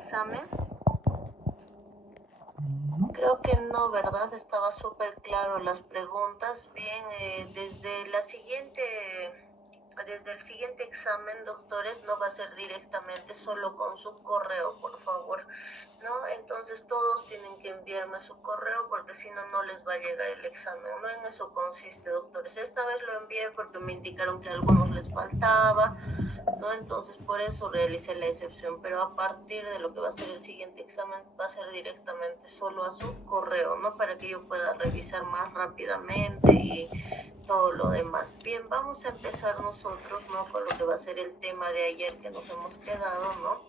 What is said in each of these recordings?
examen? Creo que no, ¿verdad? Estaba súper claro las preguntas. Bien, desde el siguiente examen, doctores, no va a ser directamente solo con su correo, por favor, ¿no? Entonces todos tienen que enviarme su correo porque si no, no les va a llegar el examen, ¿no? En eso consiste, doctores. Esta vez lo envié porque me indicaron que a algunos les faltaba, ¿no? Entonces por eso realicé la excepción, pero a partir de lo que va a ser el siguiente examen va a ser directamente solo a su correo, ¿no? Para que yo pueda revisar más rápidamente y todo lo demás. Bien, vamos a empezar nosotros, ¿no? Con lo que va a ser el tema de ayer que nos hemos quedado, ¿no?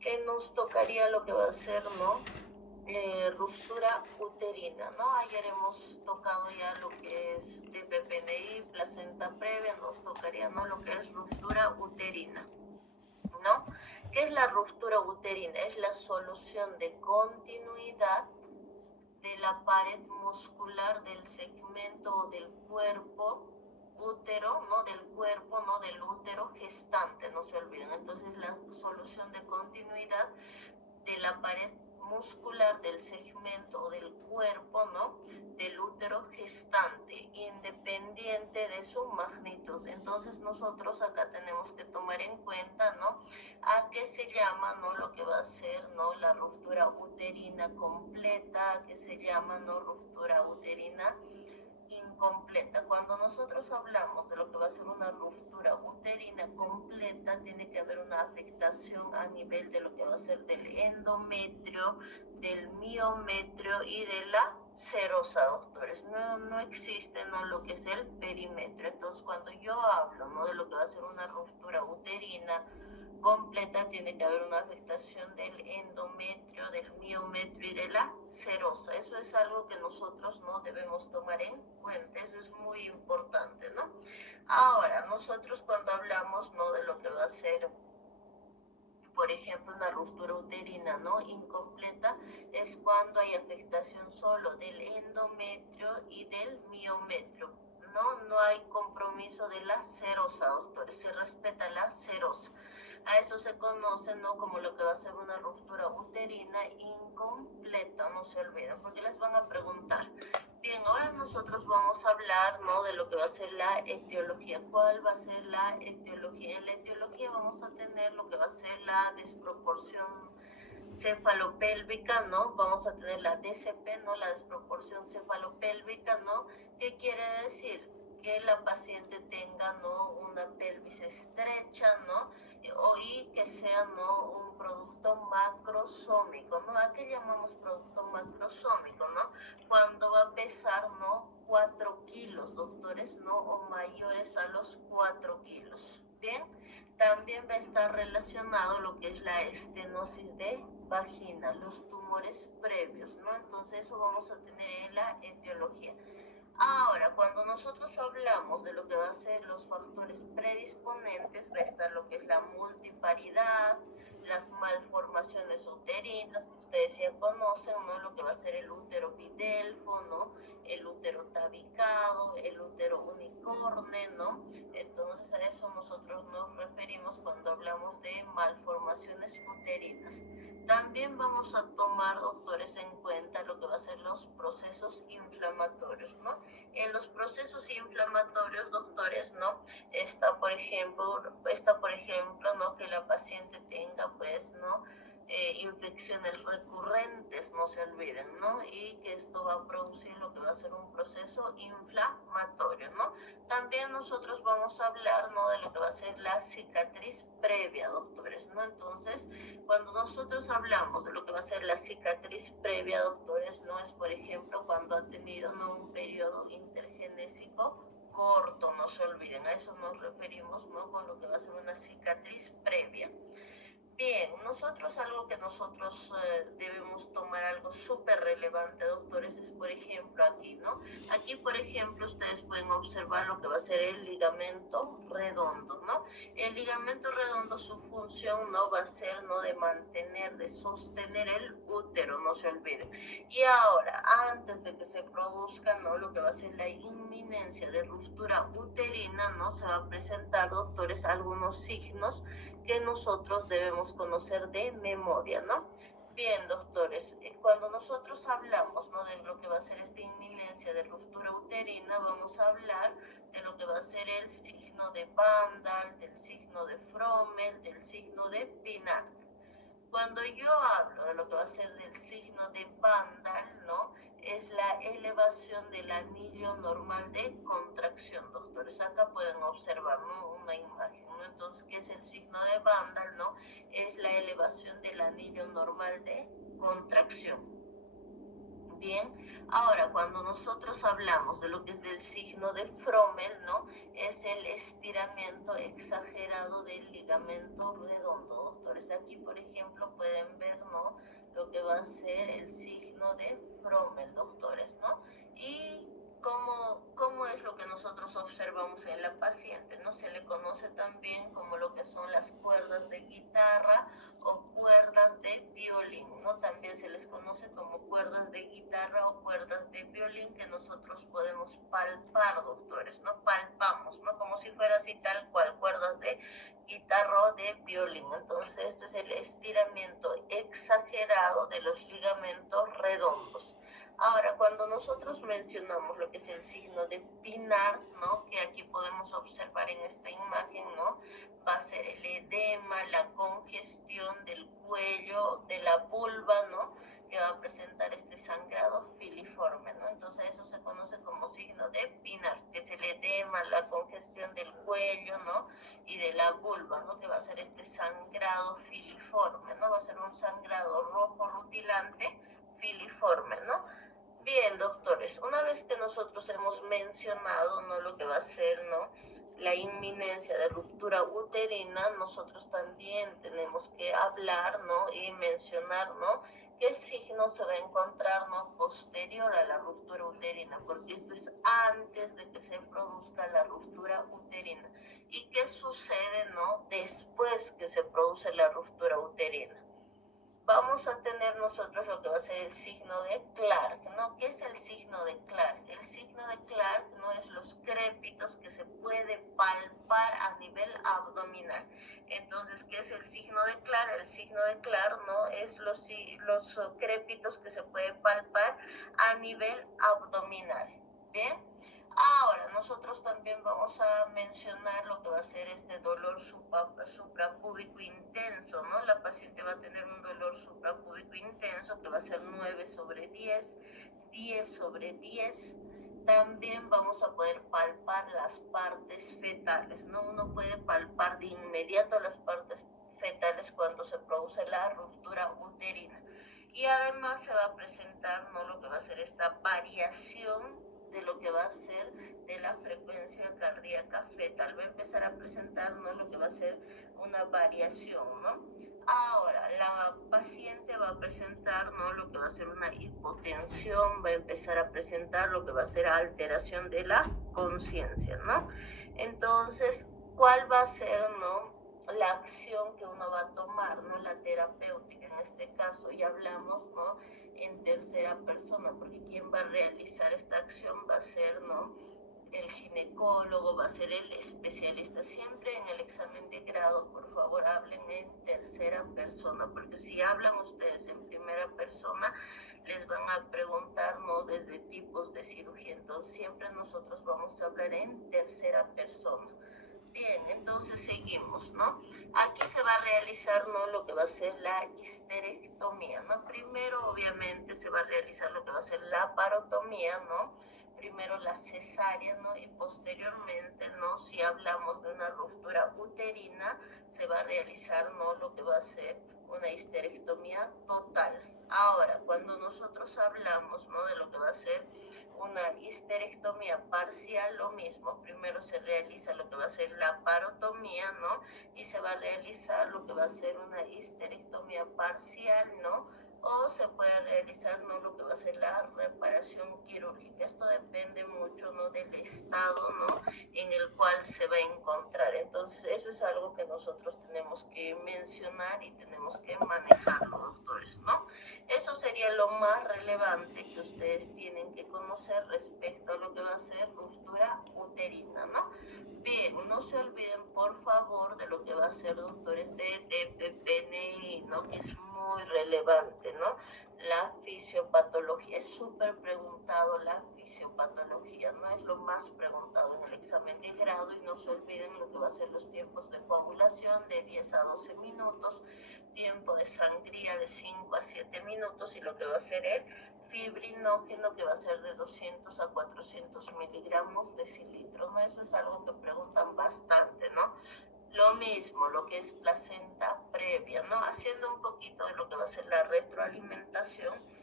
Que nos tocaría lo que va a ser, ¿no? Ruptura uterina, ¿no? Ayer hemos tocado ya lo que es TPPNI, placenta previa, nos tocaría, ¿no? Lo que es ruptura uterina, ¿no? ¿Qué es la ruptura uterina? Es la solución de continuidad de la pared muscular del segmento del cuerpo útero, no del cuerpo, no del útero gestante, no se olviden. Entonces la solución de continuidad de la pared muscular del segmento del cuerpo, ¿no? Del útero gestante, independiente de su magnitud. Entonces nosotros acá tenemos que tomar en cuenta, ¿no? A qué se llama, ¿no? Lo que va a ser, ¿no? La ruptura uterina completa, que se llama, ¿no? Ruptura uterina incompleta. Cuando nosotros hablamos de lo que va a ser una ruptura uterina completa, tiene que haber una afectación a nivel de lo que va a ser del endometrio, del miometrio y de la serosa, doctores. No existe, ¿no? Lo que es el perímetro. Entonces, cuando yo hablo, ¿no? De lo que va a ser una ruptura uterina completa, tiene que haber una afectación del endometrio, del miometrio y de la serosa. Eso es algo que nosotros no debemos tomar en cuenta, eso es muy importante, ¿no? Ahora, nosotros cuando hablamos, ¿no? De lo que va a ser, por ejemplo, una ruptura uterina, ¿no? Incompleta, es cuando hay afectación solo del endometrio y del miometrio. No hay compromiso de la serosa, doctores, se respeta la serosa. A eso se conoce, ¿no? Como lo que va a ser una ruptura uterina incompleta, no se olviden, porque les van a preguntar. Bien, ahora nosotros vamos a hablar, ¿no? De lo que va a ser la etiología. ¿Cuál va a ser la etiología? En la etiología vamos a tener lo que va a ser la desproporción cefalopélvica, ¿no? Vamos a tener la DCP, ¿no? La desproporción cefalopélvica, ¿no? ¿Qué quiere decir? Que la paciente tenga, ¿no? Una pelvis estrecha, ¿no? Y que sea, ¿no? Un producto macrosómico, ¿no? ¿A qué llamamos producto macrosómico, no? Cuando va a pesar, ¿no? 4 kilos, doctores, ¿no? O mayores a los 4 kilos. Bien, también va a estar relacionado lo que es la estenosis de vagina, los tumores previos, ¿no? Entonces eso vamos a tener en la etiología. Ahora, cuando nosotros hablamos de lo que va a ser los factores predisponentes, va a estar lo que es la multiparidad, las malformaciones uterinas, que ustedes ya conocen, ¿no? Lo que va a ser el útero bidelfo, ¿no? El útero tabicado, el útero unicorne, ¿no? Entonces a eso nosotros nos referimos cuando hablamos de malformaciones uterinas. También vamos a tomar, doctores, en cuenta lo que va a ser los procesos inflamatorios, ¿no? En los procesos inflamatorios, doctores, ¿no? Por ejemplo, ¿no? Que la paciente tenga, pues, ¿no? Infecciones recurrentes, no se olviden, ¿no? Y que esto va a producir lo que va a ser un proceso inflamatorio, ¿no? También nosotros vamos a hablar, ¿no? De lo que va a ser la cicatriz previa, doctores, ¿no? Entonces, cuando nosotros hablamos de lo que va a ser la cicatriz previa, doctores, no es, por ejemplo, cuando ha tenido, ¿no? Un periodo intergenésico corto, no se olviden, a eso nos referimos, ¿no? Con lo que va a ser una cicatriz previa. Bien, algo que nosotros debemos tomar algo súper relevante, doctores, es por ejemplo aquí, ¿no? Aquí, por ejemplo, ustedes pueden observar lo que va a ser el ligamento redondo, ¿no? El ligamento redondo, su función, ¿no? Va a ser, ¿no? De mantener, de sostener el útero, no se olviden. Y ahora, antes de que se produzca, ¿no? Lo que va a ser la inminencia de ruptura uterina, ¿no? Se va a presentar, doctores, algunos signos que nosotros debemos conocer de memoria, ¿no? Bien, doctores, cuando nosotros hablamos, ¿no?, de lo que va a ser esta inminencia de ruptura uterina, vamos a hablar de lo que va a ser el signo de Bandal, del signo de Frommel, del signo de Pinard. Cuando yo hablo de lo que va a ser del signo de Bandal, ¿no?, es la elevación del anillo normal de contracción, doctores. Acá pueden observar, ¿no?, una imagen, ¿no? Entonces, ¿qué es el signo de Bandal, no? Es la elevación del anillo normal de contracción. Bien, ahora cuando nosotros hablamos de lo que es del signo de Frommel, ¿no?, es el estiramiento exagerado del ligamento redondo, doctores. Aquí, por ejemplo, pueden ver, ¿no?, lo que va a ser el signo de Frommel, doctores, ¿no? Y cómo es lo que nosotros observamos en la paciente, ¿no? Se le conoce también como lo que son las cuerdas de guitarra o cuerdas de violín, ¿no? También se les conoce como cuerdas de guitarra o cuerdas de violín que nosotros podemos palpar, doctores, ¿no? Palpamos, ¿no? Como si fuera así tal cual, cuerdas de guitarra o de violín. Entonces, esto es el estiramiento exagerado de los ligamentos redondos. Ahora, cuando nosotros mencionamos lo que es el signo de Pinard, ¿no?, que aquí podemos observar en esta imagen, ¿no?, va a ser el edema, la congestión del cuello, de la vulva, ¿no?, que va a presentar este sangrado filiforme, ¿no? Entonces eso se conoce como signo de Pinard, que es el edema, la congestión del cuello, ¿no?, y de la vulva, ¿no?, que va a ser este sangrado filiforme, ¿no? Va a ser un sangrado rojo rutilante filiforme, ¿no? Bien, doctores, una vez que nosotros hemos mencionado, ¿no?, lo que va a ser, ¿no?, la inminencia de ruptura uterina, nosotros también tenemos que hablar, ¿no?, y mencionar, ¿no?, qué signo se va a encontrar, ¿no?, posterior a la ruptura uterina, porque esto es antes de que se produzca la ruptura uterina. ¿Y qué sucede, ¿no?, después que se produce la ruptura uterina? Vamos a tener nosotros lo que va a ser el signo de Clark, ¿no? ¿Qué es el signo de Clark? El signo de Clark no es los crépitos que se puede palpar a nivel abdominal. Entonces, ¿qué es el signo de Clark? El signo de Clark no es los crépitos que se puede palpar a nivel abdominal. ¿Bien? Ahora, nosotros también vamos a mencionar lo que va a ser este dolor suprapúbico intenso, ¿no? La paciente va a tener un dolor suprapúbico intenso que va a ser 9/10, 10/10. También vamos a poder palpar las partes fetales, ¿no? Uno puede palpar de inmediato las partes fetales cuando se produce la ruptura uterina. Y además se va a presentar, ¿no?, lo que va a ser esta variación de lo que va a ser de la frecuencia cardíaca fetal. Va a empezar a presentarnos lo que va a ser una variación, ¿no? Ahora, la paciente va a presentar, ¿no?, lo que va a ser una hipotensión, va a empezar a presentar lo que va a ser alteración de la conciencia, ¿no? Entonces, ¿cuál va a ser, ¿no?, la acción que uno va a tomar, ¿no?, la terapéutica? En este caso ya hablamos, ¿no?, en tercera persona, porque quien va a realizar esta acción va a ser, ¿no?, el ginecólogo, va a ser el especialista. Siempre en el examen de grado, por favor, hablen en tercera persona, porque si hablan ustedes en primera persona, les van a preguntar, ¿no?, desde tipos de cirugía. Entonces, siempre nosotros vamos a hablar en tercera persona. Bien, entonces seguimos, ¿no? Aquí se va a realizar, ¿no?, lo que va a ser la histerectomía, ¿no? Primero, obviamente, se va a realizar lo que va a ser la parotomía, ¿no? Primero la cesárea, ¿no? Y posteriormente, ¿no?, si hablamos de una ruptura uterina, se va a realizar, ¿no?, lo que va a ser una histerectomía total. Ahora, cuando nosotros hablamos, ¿no?, de lo que va a ser una histerectomía parcial, lo mismo. Primero se realiza lo que va a ser la parotomía, ¿no? Y se va a realizar lo que va a ser una histerectomía parcial, ¿no? O se puede realizar, ¿no?, lo que va a ser la reparación quirúrgica. Esto depende mucho, ¿no?, del estado, ¿no?, en el cual se va a encontrar. Entonces, eso es algo que nosotros tenemos que mencionar y tenemos que manejarlo, doctores, ¿no? Eso sería lo más relevante que ustedes tienen que conocer respecto a lo que va a ser ruptura uterina, ¿no? Bien. Bien, no se olviden por favor de lo que va a ser, doctores, de DPPNI, ¿no? Que es muy relevante, ¿no? La fisiopatología, es súper preguntado la fisiopatología, ¿no? Es lo más preguntado en el examen de grado, y no se olviden lo que va a ser los tiempos de coagulación de 10 a 12 minutos, tiempo de sangría de 5 a 7 minutos, y lo que va a ser el fibrinógeno, que va a ser de 200 a 400 miligramos de cilitro, ¿no? Eso es algo que preguntan bastante, ¿no? Lo mismo, lo que es placenta previa, ¿no? Haciendo un poquito de lo que va a ser la retroalimentación.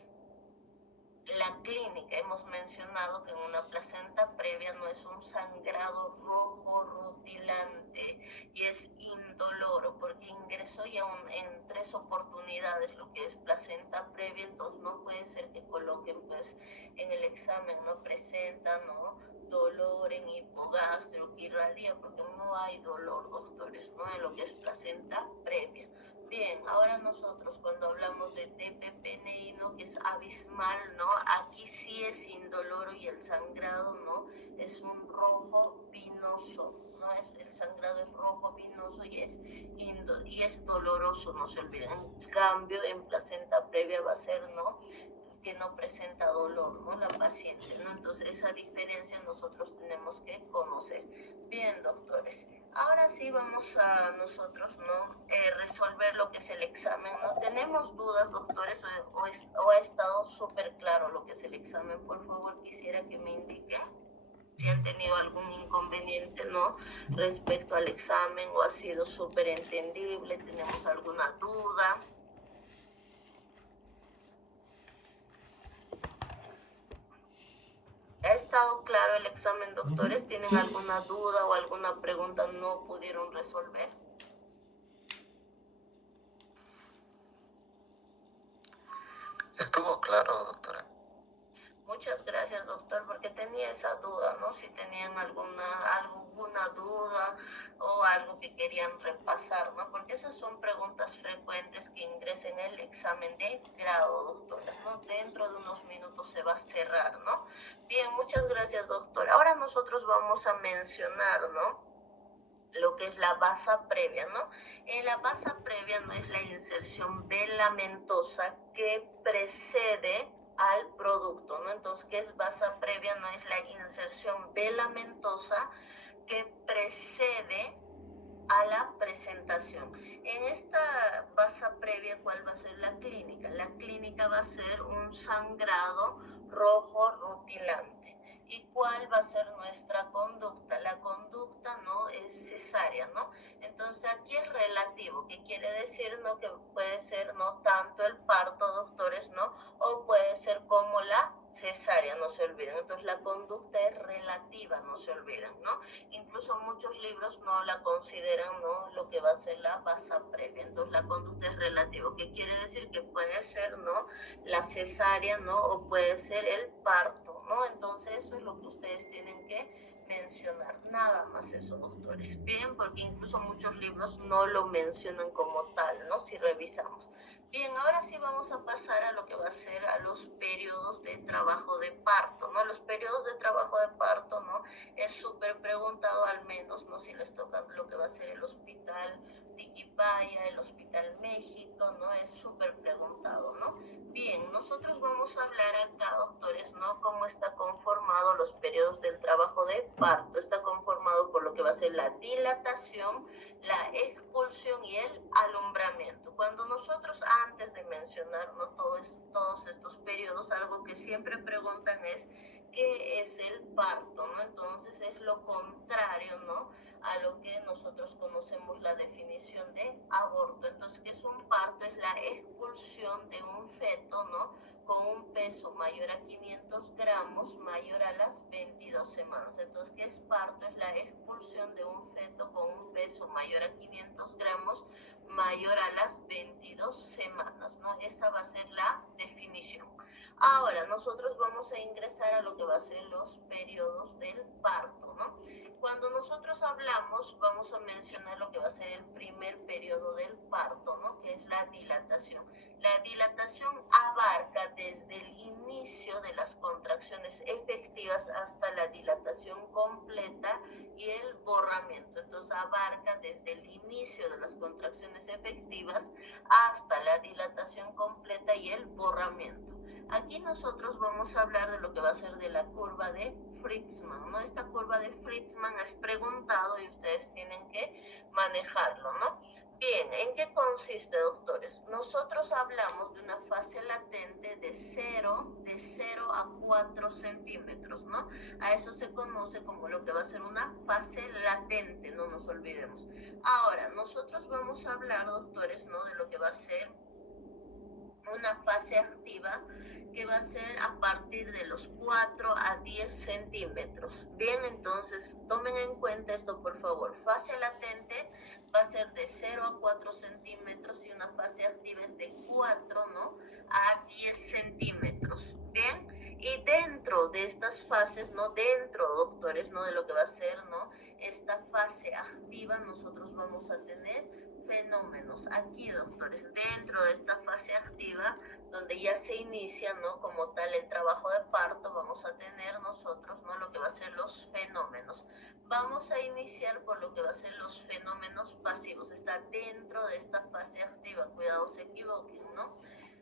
La clínica, hemos mencionado que en una placenta previa no es un sangrado rojo rutilante y es indoloro, porque ingresó ya en 3 oportunidades lo que es placenta previa, entonces no puede ser que coloquen pues en el examen, no presenta, ¿no?, dolor en hipogástrico, irradia, porque no hay dolor, doctores, ¿no?, en lo que es placenta previa. Bien, ahora nosotros cuando hablamos de DPPNI, ¿no?, que es abismal, ¿no? Aquí sí es indoloro y el sangrado, ¿no?, es un rojo vinoso, ¿no? El sangrado es rojo vinoso y es doloroso, no se olviden. En cambio, en placenta previa va a ser, ¿no?, que no presenta dolor, ¿no?, la paciente, ¿no? Entonces esa diferencia nosotros tenemos que conocer. Bien, doctores. Ahora sí vamos a nosotros, ¿no?, resolver lo que es el examen, ¿no? ¿Tenemos dudas, doctores, o ha estado súper claro lo que es el examen? Por favor, quisiera que me indiquen si han tenido algún inconveniente, ¿no?, respecto al examen, o ha sido súper entendible, tenemos alguna duda. ¿Ha estado claro el examen, doctores? ¿Tienen alguna duda o alguna pregunta no pudieron resolver? Estuvo claro, doctora. Muchas gracias, doctor, porque tenía esa duda, ¿no? Si tenían alguna duda o algo que querían repasar, ¿no? Porque esas son preguntas frecuentes que ingresen en el examen de grado, doctores, ¿no? Dentro de unos minutos se va a cerrar, ¿no? Bien, muchas gracias, doctor. Ahora nosotros vamos a mencionar, ¿no?, lo que es la basa previa, ¿no? En la basa previa no es la inserción velamentosa que precede al producto, ¿no? Entonces, ¿qué es basa previa? No es la inserción velamentosa que precede a la presentación. En esta basa previa, ¿cuál va a ser la clínica? La clínica va a ser un sangrado rojo rutilante. ¿Y cuál va a ser nuestra conducta? La conducta, ¿no?, es cesárea, ¿no? Entonces aquí es relativo, que quiere decir, ¿no?, que puede ser, ¿no?, tanto el parto, doctores, ¿no?, o puede ser como la cesárea, no se olviden. Entonces la conducta es relativa, no se olviden, ¿no? Incluso muchos libros no la consideran, ¿no?, lo que va a ser la basa previa. Entonces la conducta es relativa, que quiere decir que puede ser, ¿no?, la cesárea, ¿no?, o puede ser el parto, ¿no? Entonces eso es lo que ustedes tienen que mencionar, nada más eso, doctores. Bien, porque incluso muchos libros no lo mencionan como tal, ¿no?, si revisamos. Bien, ahora sí vamos a pasar a lo que va a ser a los periodos de trabajo de parto, ¿no? Los periodos de trabajo de parto, ¿no?, es súper preguntado, al menos, ¿no?, si les toca lo que va a ser el hospital Tiquipaya, el hospital México, ¿no? Es súper preguntado, ¿no? Bien, nosotros vamos a hablar acá, doctores, ¿no?, cómo está conformado los periodos del trabajo de parto. Está conformado por lo que va a ser la dilatación, la expulsión y el alumbramiento. Cuando nosotros, antes de mencionar, ¿no?, todos estos periodos, algo que siempre preguntan es qué es el parto, ¿no? Entonces es lo contrario, ¿no?, a lo que nosotros conocemos la definición de aborto. Entonces, ¿qué es un parto? Es la expulsión de un feto, ¿no?, con un peso mayor a 500 gramos, mayor a las 22 semanas. Entonces, ¿qué es parto? Es la expulsión de un feto con un peso mayor a 500 gramos, mayor a las 22 semanas, ¿no? Esa va a ser la definición. Ahora, nosotros vamos a ingresar a lo que va a ser los periodos del parto, ¿no? Cuando nosotros hablamos, vamos a mencionar lo que va a ser el primer periodo del parto, ¿no?, que es la dilatación. La dilatación abarca desde el inicio de las contracciones efectivas hasta la dilatación completa y el borramiento. Entonces abarca desde el inicio de las contracciones efectivas hasta la dilatación completa y el borramiento. Aquí nosotros vamos a hablar de lo que va a ser de la curva de Fritzmann, ¿no? Esta curva de Fritzmann es preguntado y ustedes tienen que manejarlo, ¿no? Bien, ¿en qué consiste, doctores? Nosotros hablamos de una fase latente de 0 a 4 centímetros, ¿no? A eso se conoce como lo que va a ser una fase latente, no nos olvidemos. Ahora, nosotros vamos a hablar, doctores, ¿no? De lo que va a ser una fase activa que va a ser a partir de los 4 a 10 centímetros. Bien, entonces tomen en cuenta esto por favor. Fase latente va a ser de 0 a 4 centímetros y una fase activa es de 4, ¿no?, a 10 centímetros. Bien, y dentro de estas fases, ¿no?, dentro, doctores, ¿no?, de lo que va a ser, ¿no?, esta fase activa, nosotros vamos a tener fenómenos. Aquí, doctores, dentro de esta fase activa, donde ya se inicia, ¿no?, como tal el trabajo de parto, vamos a tener nosotros, ¿no?, lo que va a ser los fenómenos. Vamos a iniciar por lo que va a ser los fenómenos pasivos. Está dentro de esta fase activa, cuidado se equivoquen, ¿no?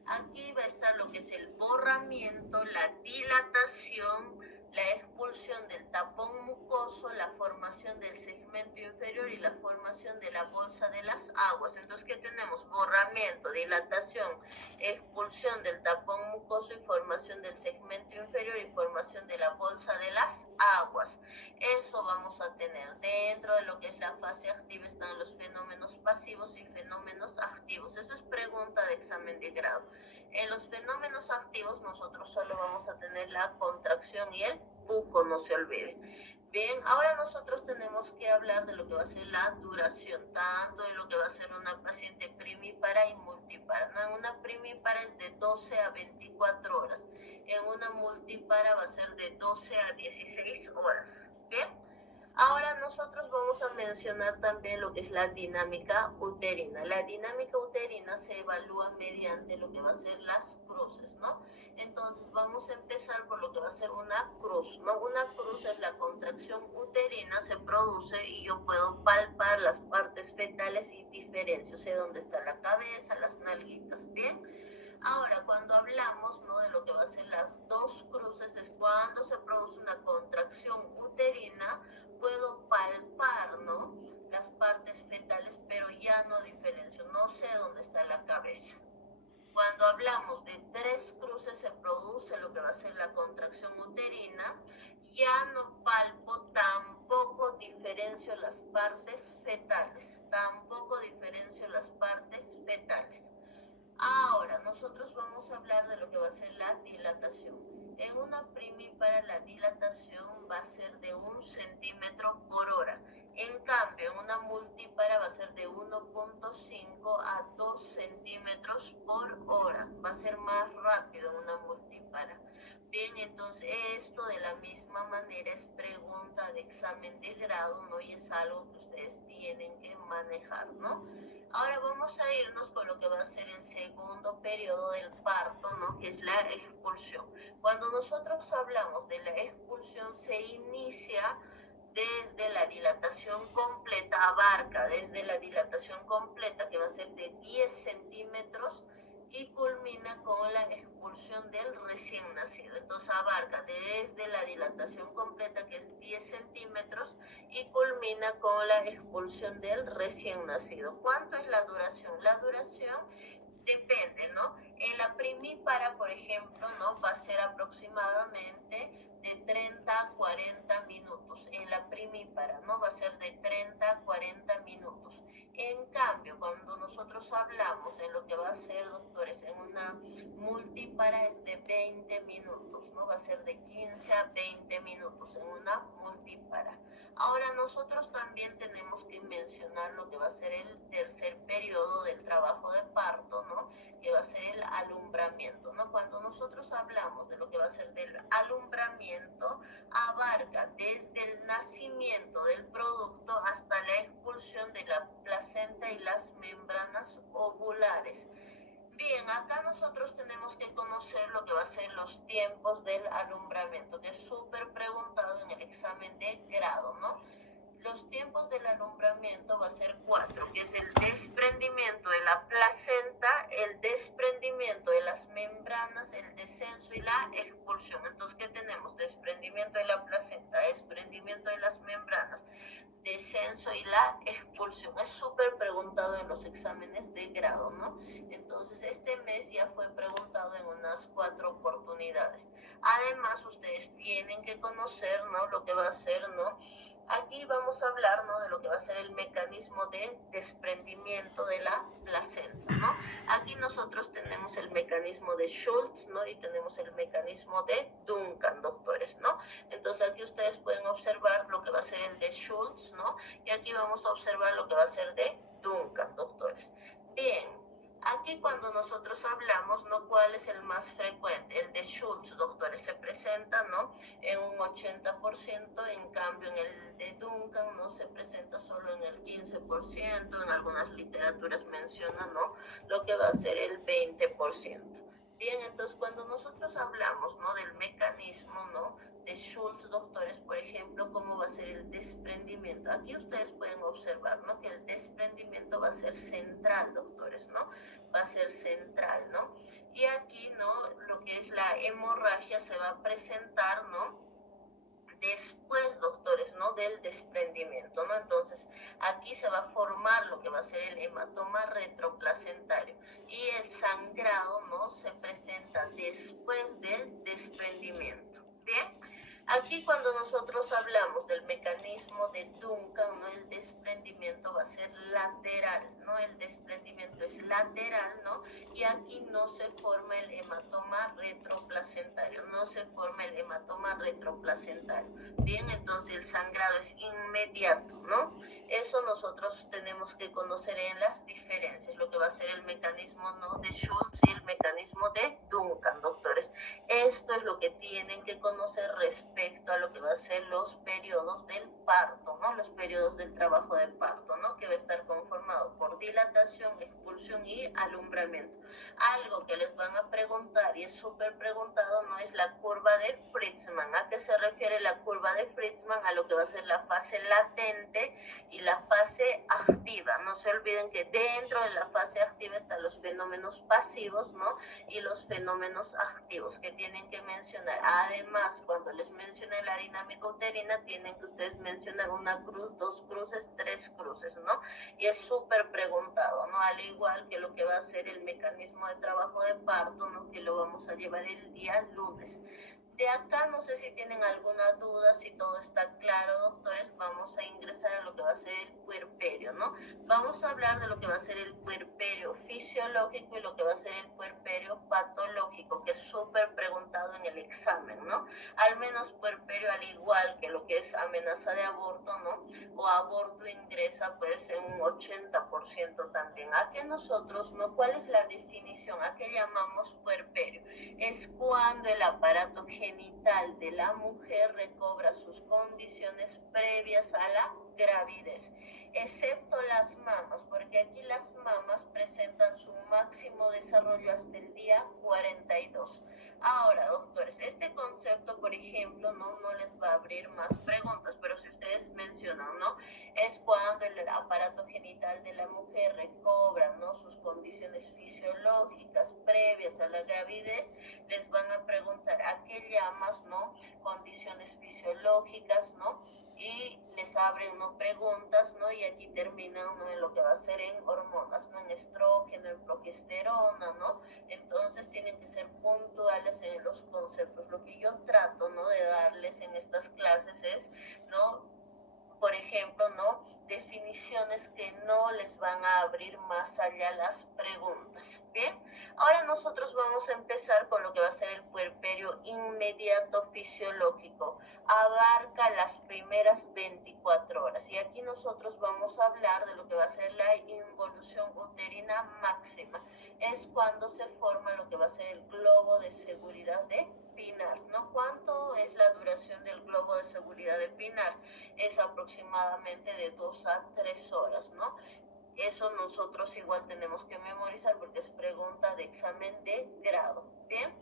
Aquí va a estar lo que es el borramiento, la dilatación, la expulsión del tapón mucoso, la formación del segmento inferior y la formación de la bolsa de las aguas. Entonces, ¿qué tenemos? Borramiento, dilatación, expulsión del tapón mucoso y formación del segmento inferior y formación de la bolsa de las aguas. Eso vamos a tener. Dentro de lo que es la fase activa están los fenómenos pasivos y fenómenos activos. Eso es pregunta de examen de grado. En los fenómenos activos nosotros solo vamos a tener la contracción y el pujo, no se olviden. Bien, ahora nosotros tenemos que hablar de lo que va a ser la duración, tanto de lo que va a ser una paciente primípara y multípara, ¿no? En una primípara es de 12 a 24 horas, en una multípara va a ser de 12 a 16 horas. Bien, ahora nosotros vamos a mencionar también lo que es la dinámica uterina. La dinámica uterina se evalúa mediante lo que va a ser las cruces, ¿no? Entonces vamos a empezar por lo que va a ser una cruz, ¿no? Una cruz es la contracción uterina, se produce y yo puedo palpar las partes fetales y diferencio, sé dónde está la cabeza, las nalguitas, ¿bien? Ahora, cuando hablamos, ¿no?, de lo que va a ser las dos cruces, es cuando se produce una contracción uterina, puedo palpar, ¿no?, las partes fetales, pero ya no diferencio, no sé dónde está la cabeza. Cuando hablamos de tres cruces se produce lo que va a ser la contracción uterina, ya no palpo, tampoco diferencio las partes fetales, tampoco diferencio las partes fetales. Ahora, nosotros vamos a hablar de lo que va a ser la dilatación. En una primípara la dilatación va a ser de 1 centímetro por hora. En cambio, en una multípara va a ser de 1.5 a 2 centímetros por hora. Va a ser más rápido en una multípara. Bien, entonces esto de la misma manera es pregunta de examen de grado, ¿no? Y es algo que ustedes tienen que manejar, ¿no? Ahora vamos a irnos con lo que va a ser el segundo periodo del parto, ¿no?, que es la expulsión. Cuando nosotros hablamos de la expulsión se inicia desde la dilatación completa, abarca desde la dilatación completa, que va a ser de 10 centímetros, y culmina con la expulsión del recién nacido. Entonces abarca desde la dilatación completa, que es 10 centímetros, y culmina con la expulsión del recién nacido. ¿Cuánto es la duración? La duración depende, ¿no? En la primípara, por ejemplo, ¿no?, va a ser aproximadamente de 30 a 40 minutos. En la primípara, ¿no?, va a ser de 30 a 40 minutos. En cambio, cuando nosotros hablamos en lo que va a ser, doctores, en una multípara es de 20 minutos, ¿no? Va a ser de 15 a 20 minutos en una multípara. Ahora nosotros también tenemos que mencionar lo que va a ser el tercer periodo del trabajo de parto, ¿no?, que va a ser el alumbramiento, ¿no? Cuando nosotros hablamos de lo que va a ser del alumbramiento, abarca desde el nacimiento del producto hasta la expulsión de la placenta y las membranas ovulares. Bien, acá nosotros tenemos que conocer lo que va a ser los tiempos del alumbramiento, que es súper preguntado en el examen de grado, ¿no? Los tiempos del alumbramiento va a ser 4, que es el desprendimiento de la placenta, el desprendimiento de las membranas, el descenso y la expulsión. Entonces, ¿qué tenemos? Desprendimiento de la placenta, desprendimiento de las membranas, descenso y la expulsión. Es súper preguntado en los exámenes de grado, ¿no? Entonces, este mes ya fue preguntado en unas 4 oportunidades. Además, ustedes tienen que conocer, ¿no? Lo que va a ser, ¿no? Aquí vamos a hablar, ¿no? De lo que va a ser el mecanismo de desprendimiento de la placenta, ¿no? Aquí nosotros tenemos el mecanismo de Schultz, ¿no? Y tenemos el mecanismo de Duncan, doctores, ¿no? Entonces aquí ustedes pueden observar lo que va a ser el de Schultz, ¿no? Y aquí vamos a observar lo que va a ser de Duncan, doctores. Bien, aquí cuando nosotros hablamos, ¿no? ¿Cuál es el más frecuente? El de Schultz, doctores, se presenta, ¿no? En un 80%, en cambio en el de Duncan no se presenta solo en el 15%, en algunas literaturas mencionan, ¿no? Lo que va a ser el 20%. Bien, entonces cuando nosotros hablamos, ¿no? Del mecanismo, ¿no? De Schultz, doctores, por ejemplo, cómo va a ser el desprendimiento. Aquí ustedes pueden observar, ¿no? Que el desprendimiento va a ser central, doctores, ¿no? Va a ser central, ¿no? Y aquí, ¿no? Lo que es la hemorragia se va a presentar, ¿no? Después, doctores, ¿no? Del desprendimiento, ¿no? Entonces, aquí se va a formar lo que va a ser el hematoma retroplacentario y el sangrado, ¿no? Se presenta después del desprendimiento. Bien, aquí cuando nosotros hablamos del mecanismo de Duncan, ¿no? El desprendimiento va a ser lateral, ¿no? El desprendimiento es lateral, ¿no? Y aquí no se forma el hematoma retroplacentario, no se forma el hematoma retroplacentario. Bien, entonces el sangrado es inmediato, ¿no? Eso nosotros tenemos que conocer en las diferencias, lo que va a ser el mecanismo, ¿no? De Schultz y el mecanismo de Duncan, doctores. Esto es lo que tienen que conocer respecto a lo que va a ser los periodos del parto, ¿no? Los periodos del trabajo de parto, ¿no? Que va a estar conformado por dilatación, expulsión y alumbramiento. Algo que les van a preguntar y es súper preguntado, ¿no? Es la curva de Fritzman. ¿A qué se refiere la curva de Fritzman? A lo que va a ser la fase latente y la fase activa. No se olviden que dentro de la fase activa están los fenómenos pasivos, ¿no? Y los fenómenos activos que tienen que mencionar. Además, cuando les mencione la dinámica uterina, tienen que ustedes mencionar una cruz, dos cruces, tres cruces, ¿no? Y es súper preguntado, ¿no? Al igual que lo que va a ser el mecanismo de trabajo de parto, ¿no? Que lo vamos a llevar el día lunes. De acá no sé si tienen alguna duda, si todo está claro, doctores, vamos a ingresar a lo que va a ser el puerperio, ¿no? Vamos a hablar de lo que va a ser el puerperio fisiológico y lo que va a ser el puerperio patológico, que es súper preguntado en el examen, ¿no? Al menos puerperio, al igual que lo que es amenaza de aborto, ¿no? O aborto ingresa pues en un 80% también. ¿A qué nosotros, no? ¿Cuál es la definición? ¿A qué llamamos puerperio? Es cuando el aparato genital de la mujer recobra sus condiciones previas a la gravidez, excepto las mamas, porque aquí las mamas presentan su máximo desarrollo hasta el día 42. Ahora, doctores, este concepto, por ejemplo, no les va a abrir más preguntas, pero si ustedes mencionan, ¿no? Es cuando el aparato genital de la mujer recobra, ¿no? Sus condiciones fisiológicas previas a la gravidez, les van a preguntar a qué llamas, ¿no? Condiciones fisiológicas, ¿no? Y les abren, ¿no? Preguntas, ¿no? Y aquí terminan, ¿no? En lo que va a ser en hormonas, ¿no? En estrógeno, en progesterona, ¿no? Entonces tienen que ser puntuales en los conceptos. Lo que yo trato, ¿no? De darles en estas clases es, ¿no? Por ejemplo, ¿no? Definiciones que no les van a abrir más allá las preguntas. Bien, ahora nosotros vamos a empezar con lo que va a ser el puerperio inmediato fisiológico. Abarca las primeras 24 horas. Y aquí nosotros vamos a hablar de lo que va a ser la involución uterina máxima. Es cuando se forma lo que va a ser el globo de seguridad de Pinar, ¿no? ¿Cuánto es la duración del globo de seguridad de Pinar? Es aproximadamente de 2 a 3 horas, ¿no? Eso nosotros igual tenemos que memorizar porque es pregunta de examen de grado. Bien,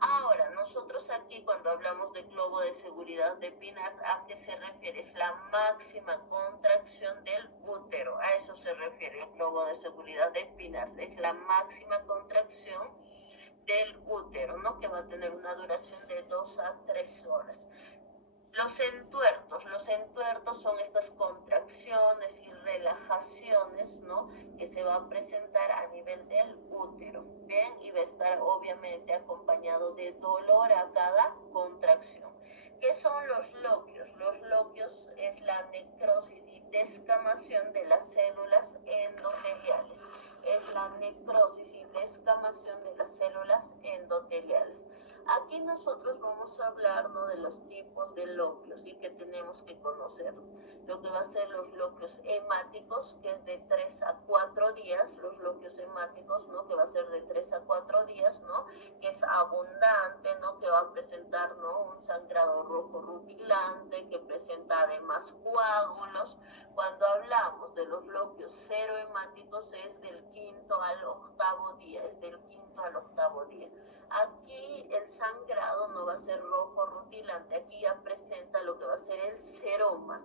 ahora nosotros aquí cuando hablamos de globo de seguridad de Pinard, ¿a qué se refiere? Es la máxima contracción del útero. A eso se refiere el globo de seguridad de Pinard. Es la máxima contracción del útero, ¿no? Que va a tener una duración de 2 a 3 horas. Los entuertos son estas contracciones y relajaciones, ¿no? Que se va a presentar a nivel del útero, ¿bien? Y va a estar obviamente acompañado de dolor a cada contracción. ¿Qué son los loquios? Los loquios es la necrosis y descamación de las células endoteliales. Es la necrosis y descamación de las células endoteliales. Aquí nosotros vamos a hablar, ¿no?, de los tipos de loquios y que tenemos que conocer. Lo que va a ser los loquios hemáticos, que es de 3 a 4 días, los loquios hemáticos, ¿no?, que va a ser de 3 a 4 días, ¿no?, que es abundante, ¿no?, que va a presentar, ¿no?, un sangrado rojo rutilante, que presenta además coágulos. Cuando hablamos de los loquios cero hemáticos es del 5º al 8º día, es del 5º al 8º día. Aquí el sangrado no va a ser rojo rutilante, aquí ya presenta lo que va a ser el seroma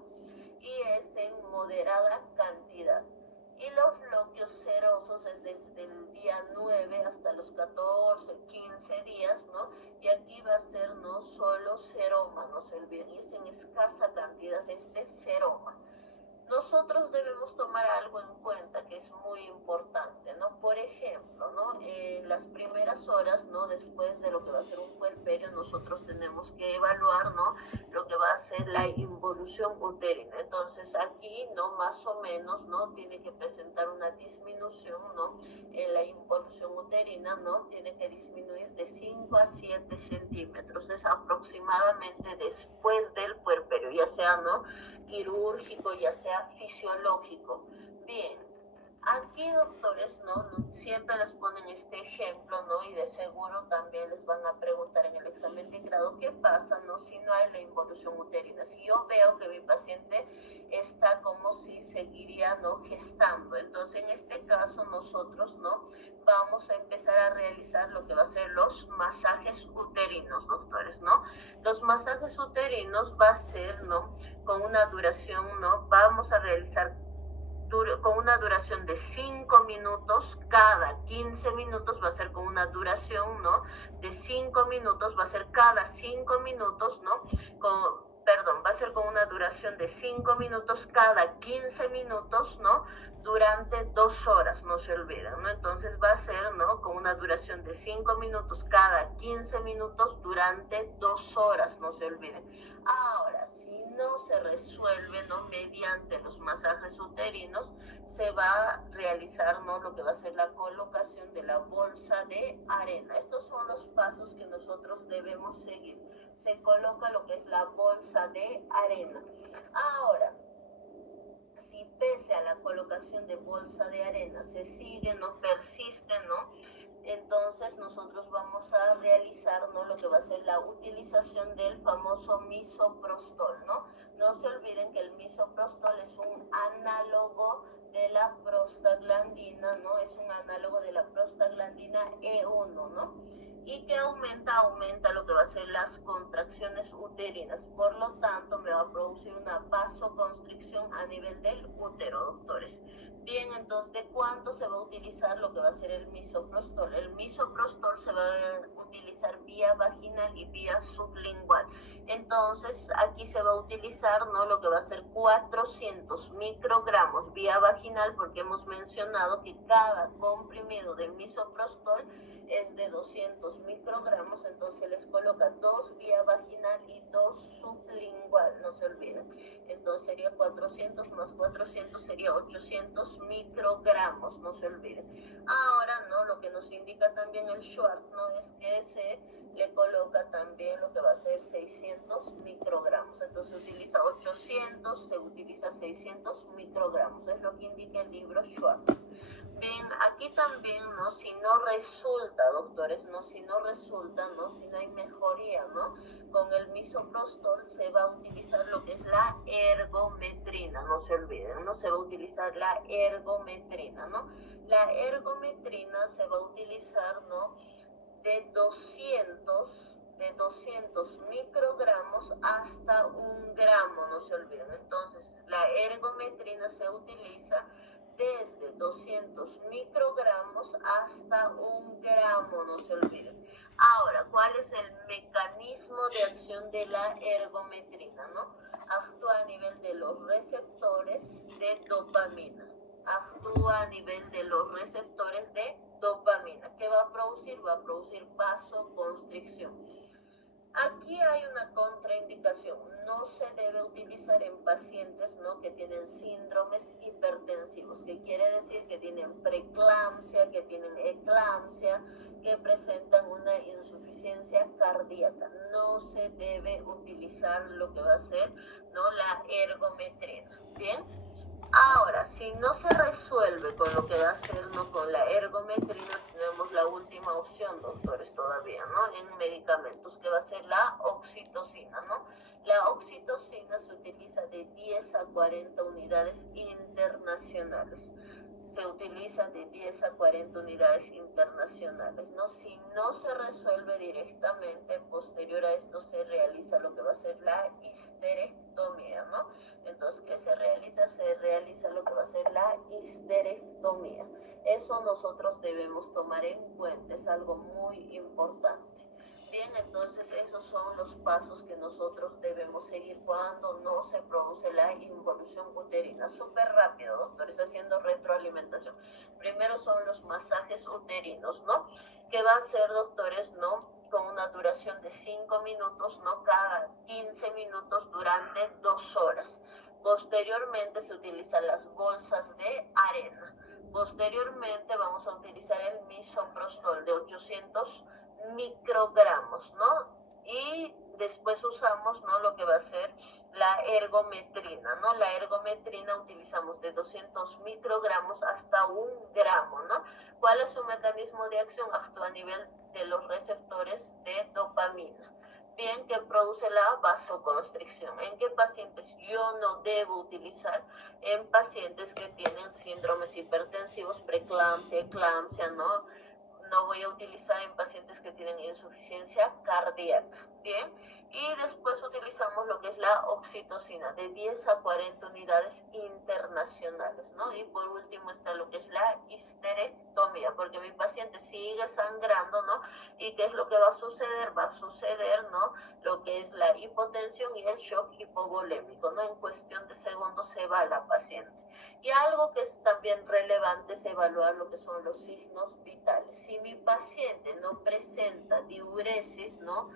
y es en moderada cantidad. Y los loquios serosos es desde el día 9 hasta los 14, 15 días, ¿no? Y aquí va a ser no solo seroma, no se olviden, es en escasa cantidad este seroma. Nosotros debemos tomar algo en cuenta que es muy importante, ¿no? Por ejemplo, ¿no? En las primeras horas, ¿no?, después de lo que va a ser un puerperio, nosotros tenemos que evaluar, ¿no?, lo que va a ser la involución uterina. Entonces aquí, ¿no?, más o menos, ¿no?, tiene que presentar una disminución, ¿no?, en la involución uterina, ¿no?, tiene que disminuir de 5 a 7 centímetros. Es aproximadamente después del puerperio, ya sea, ¿no?, quirúrgico, ya sea fisiológico. Bien, aquí doctores, ¿no?, siempre les ponen este ejemplo, ¿no?, y de seguro también les van a preguntar en el examen de grado qué pasa, ¿no?, si no hay la involución uterina. Si yo veo que mi paciente está como si seguiría, ¿no?, gestando, entonces en este caso nosotros, ¿no?, vamos a empezar a realizar lo que va a ser los masajes uterinos, doctores, ¿no? Los masajes uterinos va a ser, ¿no?, con una duración, ¿no? Vamos a realizar con una duración de 5 minutos, cada 15 minutos va a ser con una duración, ¿no?, de 5 minutos, va a ser cada 5 minutos, ¿no? Va a ser con una duración de 5 minutos cada 15 minutos, ¿no?, durante 2 horas, no se olviden, ¿no? Entonces va a ser, ¿no?, con una duración de 5 minutos cada 15 minutos durante 2 horas, no se olviden. Ahora, si no se resuelve, ¿no?, mediante los masajes uterinos, se va a realizar, ¿no?, lo que va a ser la colocación de la bolsa de arena. Estos son los pasos que nosotros debemos seguir. Se coloca lo que es la bolsa de arena. Ahora, si pese a la colocación de bolsa de arena se sigue, no persiste, ¿no?, entonces nosotros vamos a realizar, ¿no?, lo que va a ser la utilización del famoso misoprostol, ¿no? No se olviden que el misoprostol es un análogo de la prostaglandina, ¿no? Es un análogo de la prostaglandina E1, ¿no? Y que aumenta lo que va a ser las contracciones uterinas. Por lo tanto, me va a producir una vasoconstricción a nivel del útero, doctores. Bien, entonces, ¿de cuánto se va a utilizar lo que va a ser el misoprostol? El misoprostol se va a utilizar vía vaginal y vía sublingual. Entonces, aquí se va a utilizar, ¿no?, lo que va a ser 400 microgramos vía vaginal, porque hemos mencionado que cada comprimido de misoprostol es de 200 microgramos, entonces les coloca 2 vía vaginal y 2 sublingual, no se olviden. Entonces sería 400 más 400 sería 800 microgramos, no se olviden. Ahora, ¿no?, lo que nos indica también el Schwartz, ¿no?, es que se le coloca también lo que va a ser 600 microgramos. Entonces se utiliza 800, se utiliza 600 microgramos, es lo que indica el libro Schwartz. Bien, aquí también, ¿no? Si no resulta, doctores, ¿no? Si no resulta, ¿no? Si no hay mejoría, ¿no? Con el misoprostol se va a utilizar lo que es la ergometrina, no se olviden, ¿no? Se va a utilizar la ergometrina, ¿no? La ergometrina se va a utilizar, ¿no? De 200 microgramos hasta 1 gramo, no se olviden. Entonces, la ergometrina se utiliza desde 200 microgramos hasta 1 gramo, no se olviden. Ahora, ¿cuál es el mecanismo de acción de la ergometrina, no? Actúa a nivel de los receptores de dopamina. Actúa a nivel de los receptores de dopamina. ¿Qué va a producir? Va a producir vasoconstricción. Aquí hay una contraindicación. No se debe utilizar en pacientes, ¿no?, que tienen síndromes hipertensivos, que quiere decir que tienen preeclampsia, que tienen eclampsia, que presentan una insuficiencia cardíaca. No se debe utilizar lo que va a ser, ¿no?, la ergometrina. Bien. Ahora, si no se resuelve con lo que va a ser, ¿no?, con la ergometrina, tenemos la última opción, doctores, todavía, ¿no?, en medicamentos, que va a ser la oxitocina, ¿no? La oxitocina se utiliza de 10 a 40 unidades internacionales. Se utiliza de 10 a 40 unidades internacionales, ¿no? Si no se resuelve directamente, posterior a esto se realiza lo que va a ser la histerectomía, ¿no? Entonces, ¿qué se realiza? Se realiza lo que va a ser la histerectomía. Eso nosotros debemos tomar en cuenta, es algo muy importante. Bien, entonces esos son los pasos que nosotros debemos seguir cuando no se produce la involución uterina. Súper rápido, doctores, haciendo retroalimentación. Primero son los masajes uterinos, ¿no? Que van a ser, doctores, ¿no?, con una duración de 5 minutos, ¿no?, cada 15 minutos durante 2 horas. Posteriormente se utilizan las bolsas de arena. Posteriormente vamos a utilizar el misoprostol de 800 microgramos, ¿no? Y después usamos, ¿no?, lo que va a ser la ergometrina, ¿no? La ergometrina utilizamos de 200 microgramos hasta 1 gramo, ¿no? ¿Cuál es su mecanismo de acción? Actúa a nivel de los receptores de dopamina. Bien, que produce la vasoconstricción. ¿En qué pacientes yo no debo utilizar? En pacientes que tienen síndromes hipertensivos, preeclampsia, eclampsia, ¿no? No voy a utilizar en pacientes que tienen insuficiencia cardíaca. Bien, y después utilizamos lo que es la oxitocina de 10 a 40 unidades internacionales, ¿no? Y por último está lo que es la histerectomía, porque mi paciente sigue sangrando, ¿no? ¿Y qué es lo que va a suceder? Va a suceder, ¿no?, lo que es la hipotensión y el shock hipovolémico, ¿no? En cuestión de segundos se va la paciente. Y algo que es también relevante es evaluar lo que son los signos vitales. Si mi paciente no presenta diuresis, ¿no?,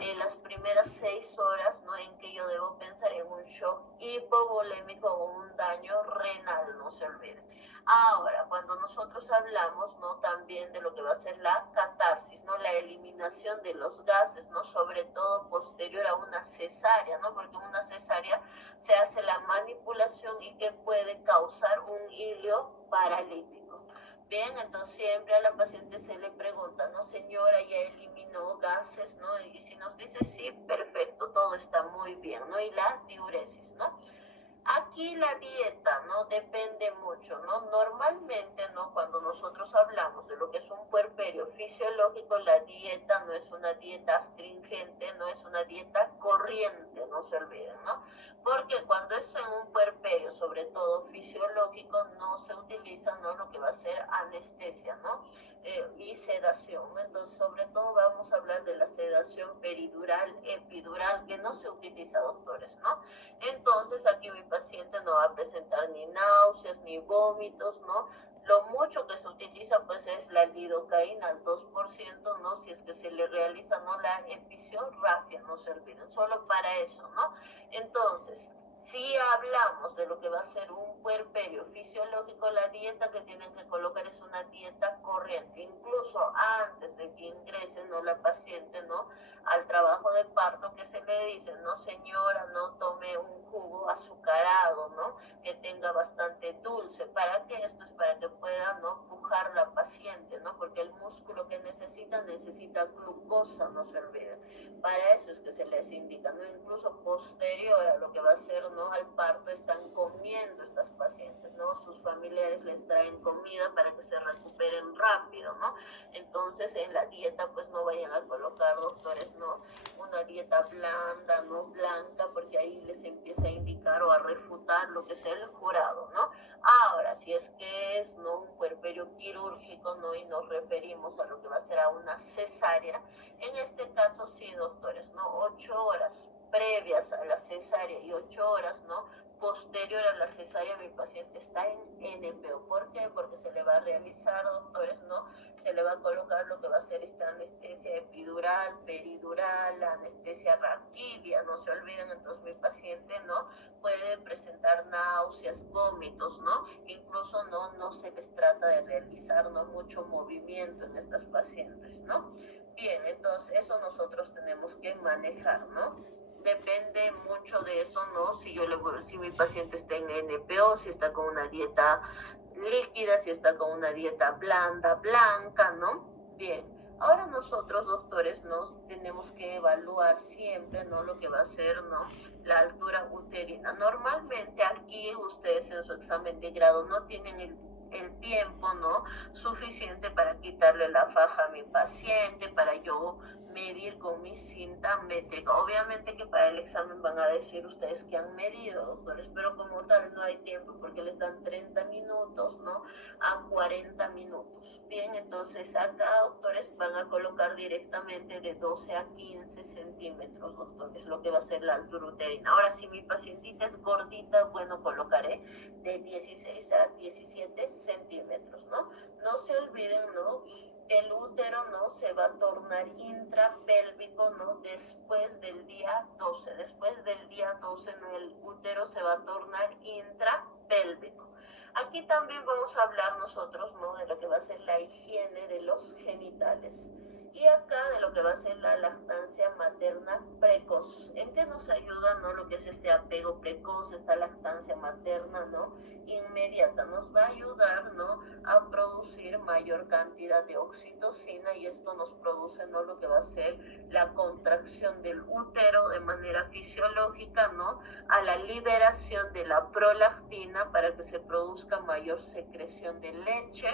en las primeras 6 horas, ¿no?, en que yo debo pensar en un shock hipovolémico o un daño renal, no se olviden. Ahora, cuando nosotros hablamos, ¿no?, también de lo que va a ser la catarsis, ¿no?, la eliminación de los gases, ¿no?, sobre todo posterior a una cesárea, ¿no?, porque en una cesárea se hace la manipulación y que puede causar un hilio paralítico. Bien, entonces siempre a la paciente se le pregunta, ¿no, señora, ya eliminó gases, ¿no? Y si nos dice sí, perfecto, todo está muy bien, ¿no? Y la diuresis, ¿no? Aquí la dieta, ¿no?, depende mucho, ¿no? Normalmente, ¿no?, cuando nosotros hablamos de lo que es un puerperio fisiológico, la dieta no es una dieta astringente, no es una dieta corriente, no se olviden, ¿no? Porque cuando es en un puerperio, sobre todo fisiológico, no se utiliza, ¿no?, lo que va a ser anestesia, ¿no? Y sedación. Entonces, sobre todo vamos a hablar de la sedación peridural, epidural, que no se utiliza, doctores, ¿no? Entonces aquí mi paciente no va a presentar ni náuseas ni vómitos, ¿no? Lo mucho que se utiliza pues es la lidocaína al 2%, ¿no? Si es que se le realiza, ¿no?, la episioterapia, no se olviden, solo para eso, ¿no? Entonces, si hablamos de lo que va a ser un puerperio fisiológico, la dieta que tienen que colocar es una dieta corriente, incluso antes de que ingrese, ¿no?, la paciente, ¿no?, al trabajo de parto, que se le dice, no señora, no tome un jugo azucarado, ¿no? Que tenga bastante dulce. ¿Para qué? Esto es para que pueda, ¿no?, pujar la paciente, ¿no? Porque el músculo que necesita glucosa, no se olvide. Para eso es que se les indica, ¿no? Incluso posterior a lo que va a ser, ¿no?, al parto, están comiendo estas pacientes, ¿no? Sus familiares les traen comida para que se recuperen rápido, ¿no? Entonces en la dieta pues no vayan a colocar, doctores, ¿no?, una dieta blanda, no blanca, porque ahí les empieza a indicar o a refutar lo que es el jurado, ¿no? Ahora, si es que es, ¿no?, un puerperio quirúrgico, ¿no?, y nos referimos a lo que va a ser a una cesárea, en este caso sí, doctores, ¿no? 8 horas previas a la cesárea y 8 horas, ¿no?, posterior a la cesárea, mi paciente está en NPO. ¿Por qué? Porque se le va a realizar, doctores, ¿no? Se le va a colocar lo que va a ser esta anestesia epidural, peridural, la anestesia raquídea, no se olviden. Entonces mi paciente, ¿no?, puede presentar náuseas, vómitos, ¿no? Incluso no se les trata de realizar, ¿no?, mucho movimiento en estas pacientes, ¿no? Bien, entonces eso nosotros tenemos que manejar, ¿no? Depende mucho de eso, ¿no? Si mi paciente está en NPO, si está con una dieta líquida, si está con una dieta blanda, blanca, ¿no? Bien, ahora nosotros, doctores, nos tenemos que evaluar siempre, ¿no?, lo que va a ser, ¿no?, la altura uterina. Normalmente aquí ustedes en su examen de grado no tienen el tiempo, ¿no?, suficiente para quitarle la faja a mi paciente, para yo medir con mi cinta métrica. Obviamente que para el examen van a decir ustedes que han medido, doctores, pero como tal no hay tiempo porque les dan 30 minutos, ¿no?, a 40 minutos. Bien, entonces acá, doctores, van a colocar directamente de 12 a 15 centímetros, doctores, lo que va a ser la altura uterina. Ahora, si mi pacientita es gordita, bueno, colocaré de 16 a 17 centímetros, ¿no? No se olviden, ¿no?, el útero, ¿no?, se va a tornar intrapélvico, ¿no?, después del día 12. Después del día 12, ¿no?, el útero se va a tornar intrapélvico. Aquí también vamos a hablar nosotros, ¿no?, de lo que va a ser la higiene de los genitales. Y acá de lo que va a ser la lactancia materna precoz. ¿En qué nos ayuda, no, lo que es este apego precoz, esta lactancia materna, no, inmediata? Nos va a ayudar, ¿no?, a producir mayor cantidad de oxitocina, y esto nos produce, ¿no?, lo que va a ser la contracción del útero de manera fisiológica, ¿no?, a la liberación de la prolactina para que se produzca mayor secreción de leche.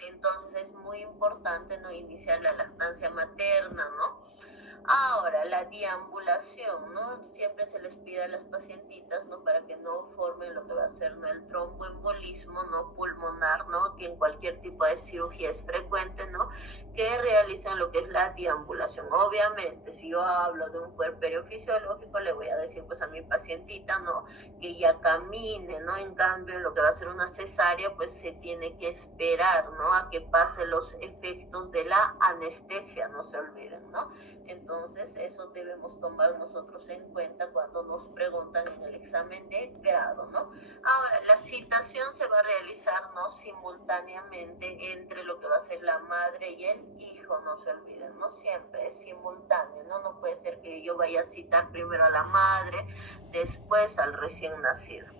Entonces es muy importante, ¿no?, iniciar la lactancia materna, ¿no? Ahora, la deambulación, ¿no? Siempre se les pide a las pacientitas, ¿no?, para que no formen lo que va a ser, ¿no?, el tromboembolismo, ¿no?, pulmonar, ¿no?, que en cualquier tipo de cirugía es frecuente, ¿no?, que realicen lo que es la deambulación. Obviamente, si yo hablo de un puerperio fisiológico, le voy a decir, pues, a mi pacientita, ¿no?, que ya camine, ¿no? En cambio, lo que va a ser una cesárea, pues, se tiene que esperar, ¿no?, a que pasen los efectos de la anestesia, no se olviden, ¿no? Entonces, eso debemos tomar nosotros en cuenta cuando nos preguntan en el examen de grado, ¿no? Ahora, la citación se va a realizar, ¿no?, simultáneamente entre lo que va a ser la madre y el hijo, no se olviden, ¿no? Siempre es simultáneo, ¿no? No puede ser que yo vaya a citar primero a la madre, después al recién nacido.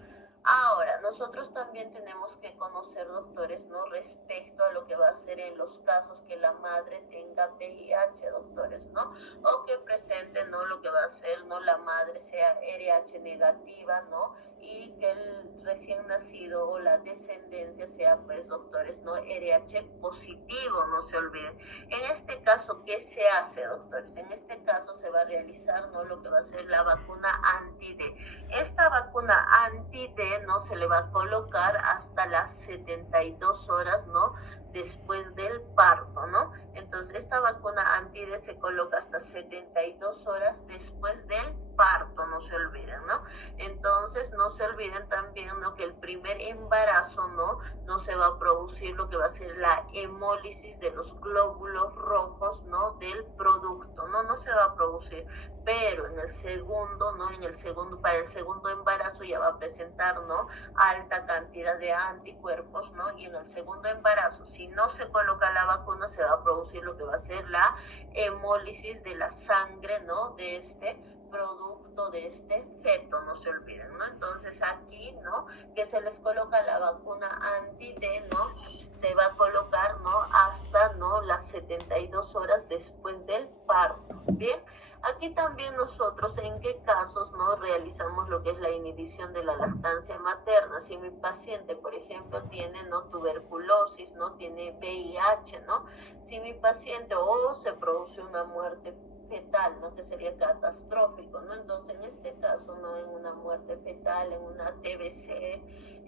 Ahora, nosotros también tenemos que conocer, doctores, ¿no?, respecto a lo que va a ser en los casos que la madre tenga VIH, doctores, ¿no? O que presente, ¿no?, lo que va a ser, ¿no?, la madre sea RH negativa, ¿no? Y que el recién nacido o la descendencia sea, pues, doctores, ¿no?, RH positivo, no se olviden. En este caso, ¿qué se hace, doctores? En este caso se va a realizar, ¿no?, lo que va a ser la vacuna anti-D. Esta vacuna anti-D, ¿no?, se le va a colocar hasta las 72 horas, ¿no?, después del parto, ¿no? Entonces, esta vacuna anti-D se coloca hasta 72 horas después del parto, no se olviden, ¿no? Entonces, no se olviden también, ¿no?, que el primer embarazo, no se va a producir lo que va a ser la hemólisis de los glóbulos rojos, ¿no?, del producto, no se va a producir. Pero en el segundo, ¿no? Para el segundo embarazo ya va a presentar, ¿no?, alta cantidad de anticuerpos, ¿no? Y en el segundo embarazo, si no se coloca la vacuna, se va a producir lo que va a ser la hemólisis de la sangre, ¿no?, de este producto de este feto, no se olviden, ¿no? Entonces aquí, ¿no? Que se les coloca la vacuna anti-D, ¿no? Se va a colocar, ¿no? Hasta, ¿no? Las 72 horas después del parto, ¿bien? Aquí también nosotros en qué casos no realizamos lo que es la inhibición de la lactancia materna. Si mi paciente, por ejemplo, tiene no tuberculosis, no tiene VIH, ¿no? Si mi paciente o se produce una muerte fetal, ¿no? Que sería catastrófico, ¿no? Entonces, en este caso, ¿no? En una muerte fetal, en una TBC,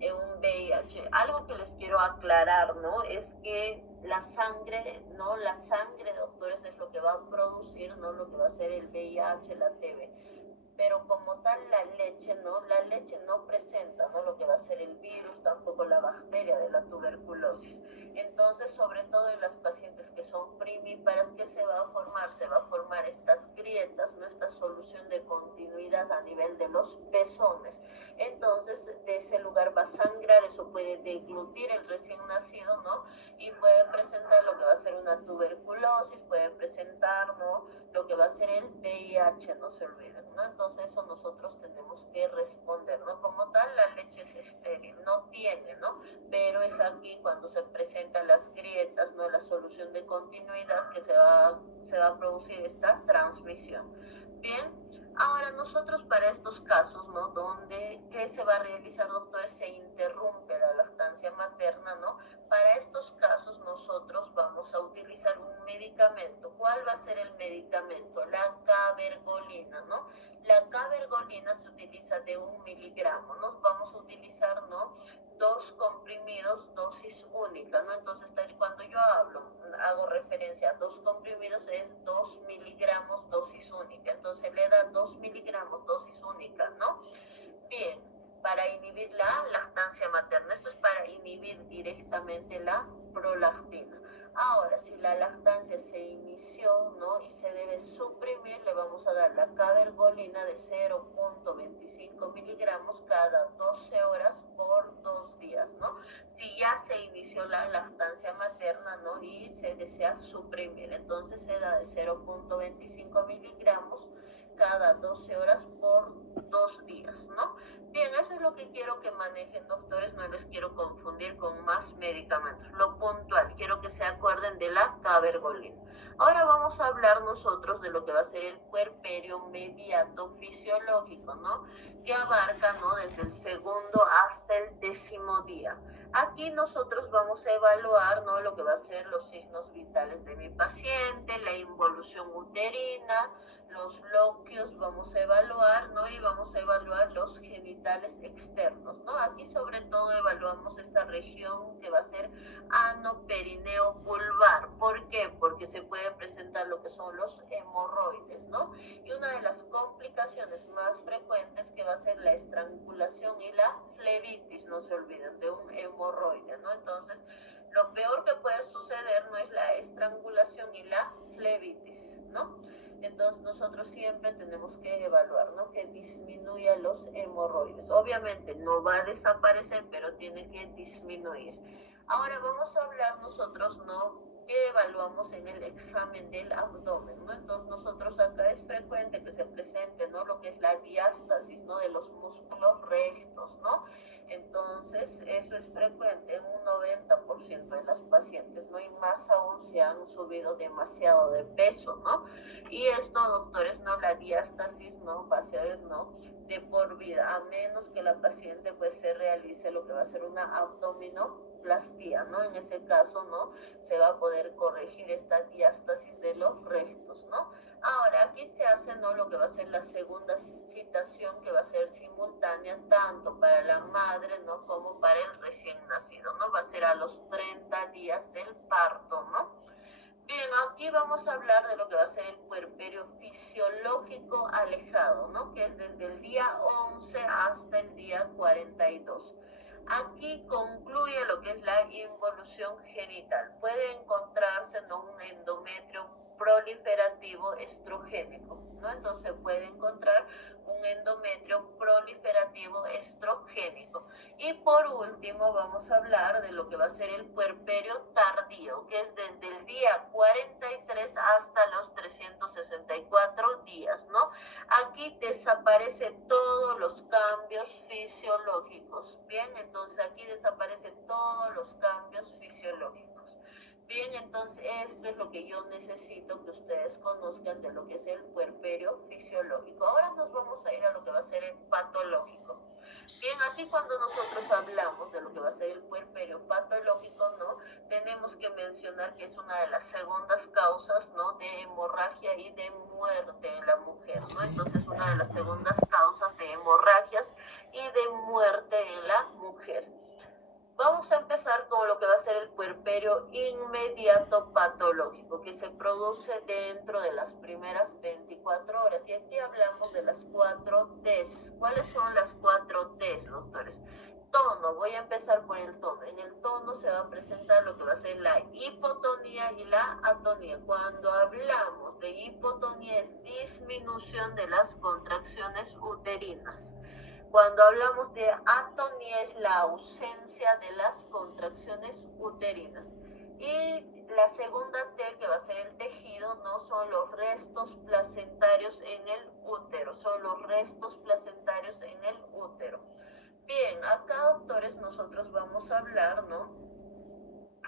en un VIH. Algo que les quiero aclarar, ¿no? Es que la sangre, ¿no? La sangre, doctores, es lo que va a producir, ¿no? Lo que va a ser el VIH, la TB. Pero como tal la leche no presenta, ¿no? Lo que va a ser el virus, tampoco la bacteria de la tuberculosis. Entonces, sobre todo en las pacientes que son primíparas, ¿qué se va a formar? Se va a formar estas grietas, ¿no? Esta solución de continuidad a nivel de los pezones. Entonces, de ese lugar va a sangrar, eso puede deglutir el recién nacido, ¿no? Y puede presentar lo que va a ser una tuberculosis, puede presentar, ¿no? Lo que va a ser el VIH, no se olviden, ¿no? Entonces eso nosotros tenemos que responder, ¿no? Como tal, la leche es estéril, no tiene, ¿no? Pero es aquí cuando se presentan las grietas, ¿no? La solución de continuidad que se va a producir esta transmisión. Bien, ahora nosotros para estos casos, ¿no? Donde, ¿qué se va a realizar, doctores? Se interrumpe la lactancia materna, ¿no? Para estos casos nosotros vamos a utilizar un medicamento. ¿Cuál va a ser el medicamento? La cabergolina, ¿no? La cabergolina se utiliza de 1 miligramo, ¿no? Vamos a utilizar, ¿no? 2 comprimidos, dosis única, ¿no? Entonces, cuando yo hago referencia a 2 comprimidos, es 2 miligramos, dosis única. Entonces, le da 2 miligramos, dosis única, ¿no? Bien, para inhibir la lactancia materna. Esto es para inhibir directamente la prolactina. Ahora, si la lactancia se inició, ¿no? Y se debe suprimir, le vamos a dar la cabergolina de 0,25 miligramos cada 12 horas por 2 días, ¿no? Si ya se inició la lactancia materna, ¿no? Y se desea suprimir, entonces se da de 0,25 miligramos cada 12 horas por 2 días, ¿no? Bien, eso es lo que quiero que manejen, doctores, no les quiero confundir con más medicamentos. Lo puntual, quiero que se acuerden de la cabergolina. Ahora vamos a hablar nosotros de lo que va a ser el puerperio mediato fisiológico, ¿no? Que abarca, ¿no? Desde el segundo hasta el 10º día. Aquí nosotros vamos a evaluar, ¿no? Lo que va a ser los signos vitales de mi paciente, la involución uterina, los loquios vamos a evaluar, ¿no? Y vamos a evaluar los genitales externos, ¿no? Aquí sobre todo evaluamos esta región que va a ser ano, perineo, vulvar. ¿Por qué? Porque se puede presentar lo que son los hemorroides, ¿no? Y una de las complicaciones más frecuentes que va a ser la estrangulación y la flebitis, no se olviden, de un hemorroide, ¿no? Entonces, lo peor que puede suceder no es la estrangulación y la flebitis, ¿no? Entonces nosotros siempre tenemos que evaluar, ¿no? Que disminuya los hemorroides. Obviamente no va a desaparecer, pero tiene que disminuir. Ahora vamos a hablar nosotros, ¿no? Que evaluamos en el examen del abdomen, ¿no? Entonces nosotros acá es frecuente que se presente, ¿no? Lo que es la diástasis, ¿no? De los músculos rectos, ¿no? Entonces, eso es frecuente en un 90% de las pacientes, ¿no? Y más aún si han subido demasiado de peso, ¿no? Y esto, doctores, ¿no? La diástasis, ¿no? Va a ser, ¿no? De por vida, a menos que la paciente, pues, se realice lo que va a ser una abdominoplastia, ¿no? En ese caso, ¿no? Se va a poder corregir esta diástasis de los rectos, ¿no? Ahora, aquí se hace, ¿no? Lo que va a ser la segunda citación, que va a ser simultánea tanto para la madre, ¿no? Como para el recién nacido, ¿no? Va a ser a los 30 días del parto, ¿no? Bien, aquí vamos a hablar de lo que va a ser el puerperio fisiológico alejado, ¿no? Que es desde el día 11 hasta el día 42. Aquí concluye lo que es la involución genital. Puede encontrarse, ¿no? Un endometrio proliferativo estrogénico, ¿no? Entonces puede encontrar un endometrio proliferativo estrogénico. Y por último vamos a hablar de lo que va a ser el puerperio tardío, que es desde el día 43 hasta los 364 días, ¿no? aquí desaparecen todos los cambios fisiológicos. Bien, entonces aquí desaparecen todos los cambios fisiológicos. Bien, entonces esto es lo que yo necesito que ustedes conozcan de lo que es el puerperio fisiológico. Ahora nos vamos a ir a lo que va a ser el patológico. Bien, aquí cuando nosotros hablamos de lo que va a ser el puerperio patológico, ¿no? Tenemos que mencionar que es una de las segundas causas, ¿no? De hemorragia y de muerte en la mujer, ¿no? Entonces, una de las segundas causas de hemorragias y de muerte en la mujer. Vamos a empezar con lo que va a ser el puerperio inmediato patológico, que se produce dentro de las primeras 24 horas. Y aquí hablamos de las 4 T's. ¿Cuáles son las 4 T's, doctores? Tono, voy a empezar por el tono. En el tono se va a presentar lo que va a ser la hipotonía y la atonía. Cuando hablamos de hipotonía es disminución de las contracciones uterinas. Cuando hablamos de atonía es la ausencia de las contracciones uterinas. Y la segunda T, que va a ser el tejido, no son los restos placentarios en el útero, son los restos placentarios en el útero. Bien, acá, doctores, nosotros vamos a hablar, ¿no?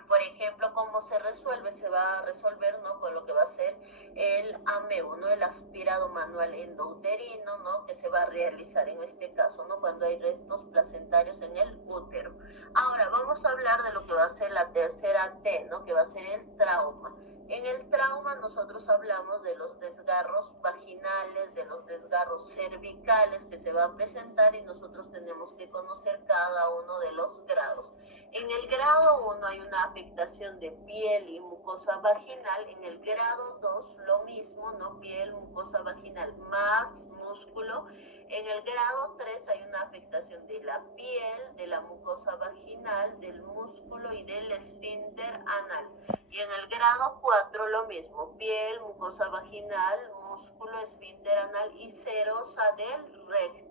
Por ejemplo, cómo se resuelve, se va a resolver, ¿no? Con lo que va a ser el AMEU, ¿no? El aspirado manual endouterino, ¿no? Que se va a realizar en este caso, ¿no? Cuando hay restos placentarios en el útero. Ahora, vamos a hablar de lo que va a ser la tercera T, ¿no? Que va a ser el trauma. En el trauma nosotros hablamos de los desgarros vaginales, de los desgarros cervicales que se va a presentar y nosotros tenemos que conocer cada uno de los grados. En el grado 1 hay una afectación de piel y mucosa vaginal. En el grado 2 lo mismo, ¿no? Piel, mucosa vaginal más músculo. En el grado 3 hay una afectación de la piel, de la mucosa vaginal, del músculo y del esfínter anal. Y en el grado 4 lo mismo, piel, mucosa vaginal, músculo, esfínter anal y serosa del recto.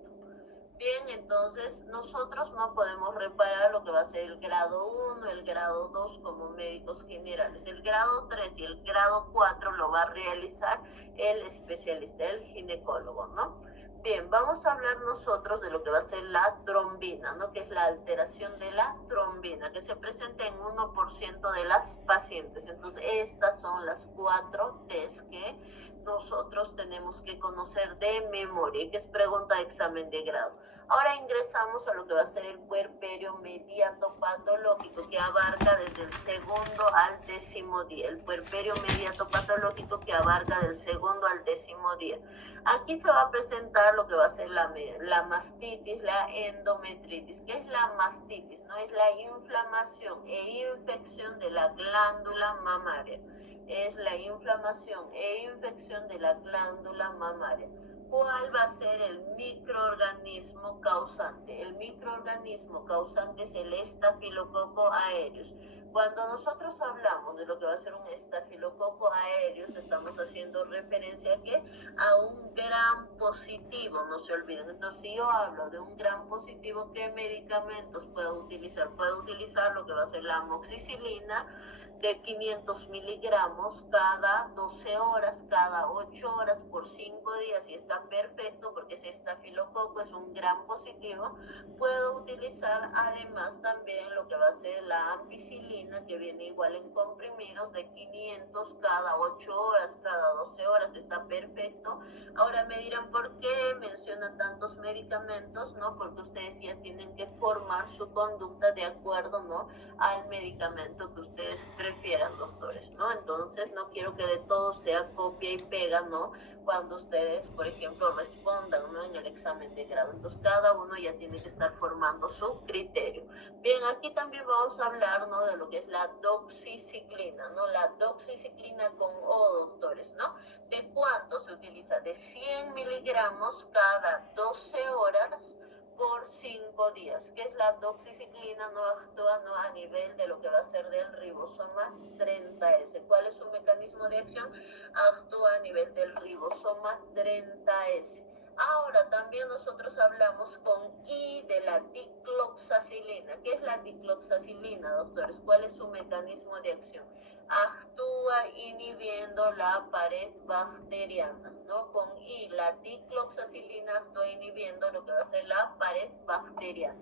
Bien, entonces nosotros no podemos reparar lo que va a ser el grado 1, el grado 2 como médicos generales. El grado 3 y el grado 4 lo va a realizar el especialista, el ginecólogo, ¿no? Bien, vamos a hablar nosotros de lo que va a ser la trombina, ¿no? Que es la alteración de la trombina, que se presenta en 1% de las pacientes. Entonces, estas son las 4 T's que nosotros tenemos que conocer de memoria, que es pregunta de examen de grado. Ahora ingresamos a lo que va a ser el puerperio mediato patológico, que abarca desde el segundo al 10º día. El puerperio mediato patológico que abarca del segundo al 10º día. Aquí se va a presentar lo que va a ser la mastitis, la endometritis. ¿Qué es la mastitis? ¿No? Es la inflamación e infección de la glándula mamaria. Es la inflamación e infección de la glándula mamaria. ¿Cuál va a ser el microorganismo causante? El microorganismo causante es el estafilococo aureus. Cuando nosotros hablamos de lo que va a ser un estafilococo aureus, estamos haciendo referencia a ¿qué? A un gram positivo, no se olviden. Entonces, si yo hablo de un gram positivo, ¿qué medicamentos puedo utilizar? Puedo utilizar lo que va a ser la amoxicilina, de 500 miligramos cada 12 horas, cada 8 horas por 5 días y está perfecto porque ese estafilococo es un gran positivo. Puedo utilizar además también lo que va a ser la ampicilina, que viene igual en comprimidos de 500 cada 8 horas, cada 12 horas, está perfecto. Ahora me dirán por qué mencionan tantos medicamentos, ¿no? Porque ustedes ya tienen que formar su conducta de acuerdo, ¿no? Al medicamento que ustedes prefieran, doctores, ¿no? Entonces no quiero que de todo sea copia y pega, ¿no? Cuando ustedes, por ejemplo, respondan, ¿no? En el examen de grado. Entonces cada uno ya tiene que estar formando su criterio. Bien, aquí también vamos a hablar, ¿no? De lo que es la doxiciclina, ¿no? La doxiciclina con O, doctores, ¿no? ¿De cuánto se utiliza? De 100 miligramos cada 12 horas por 5 días. ¿Qué es la doxiciclina? No actúa, ¿no? A nivel de lo que va a ser del ribosoma 30S. ¿Cuál es su mecanismo de acción? Actúa a nivel del ribosoma 30S. Ahora también nosotros hablamos con I de la dicloxacilina. ¿Qué es la dicloxacilina, doctores? ¿Cuál es su mecanismo de acción? actúa inhibiendo la pared bacteriana, ¿no? Con I, la dicloxacilina actúa inhibiendo lo que va a ser la pared bacteriana.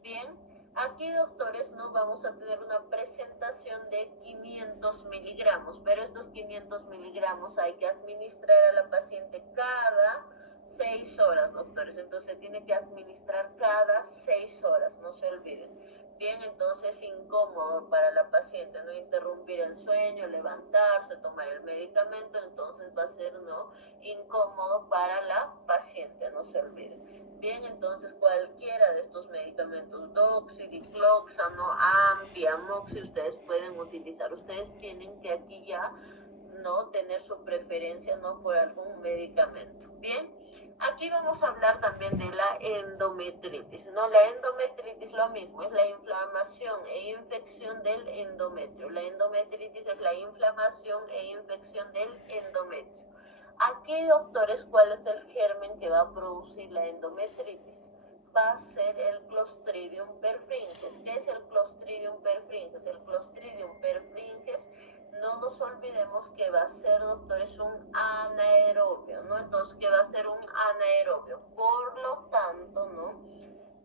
Bien, aquí, doctores, no vamos a tener una presentación de 500 miligramos, pero estos 500 miligramos hay que administrar a la paciente cada 6 horas, doctores. Entonces se tiene que administrar cada 6 horas, no se olviden. Bien, entonces incómodo para la paciente, no interrumpir el sueño, levantarse, tomar el medicamento, entonces va a ser no incómodo para la paciente, no se olviden. Bien, entonces cualquiera de estos medicamentos, Doxy, Dicloxano, Ampi, Amoxi, ustedes pueden utilizar. Ustedes tienen que aquí ya no tener su preferencia no por algún medicamento. Bien, aquí vamos a hablar también de la endometritis, ¿no? La endometritis lo mismo, es la inflamación e infección del endometrio. La endometritis es la inflamación e infección del endometrio. Aquí, doctores, ¿cuál es el germen que va a producir la endometritis? Va a ser el Clostridium perfringens. ¿Qué es el Clostridium perfringens? El Clostridium perfringens, no nos olvidemos que va a ser, doctores, un anaerobio, ¿no? Entonces, ¿qué va a ser un anaerobio? Por lo tanto, ¿no?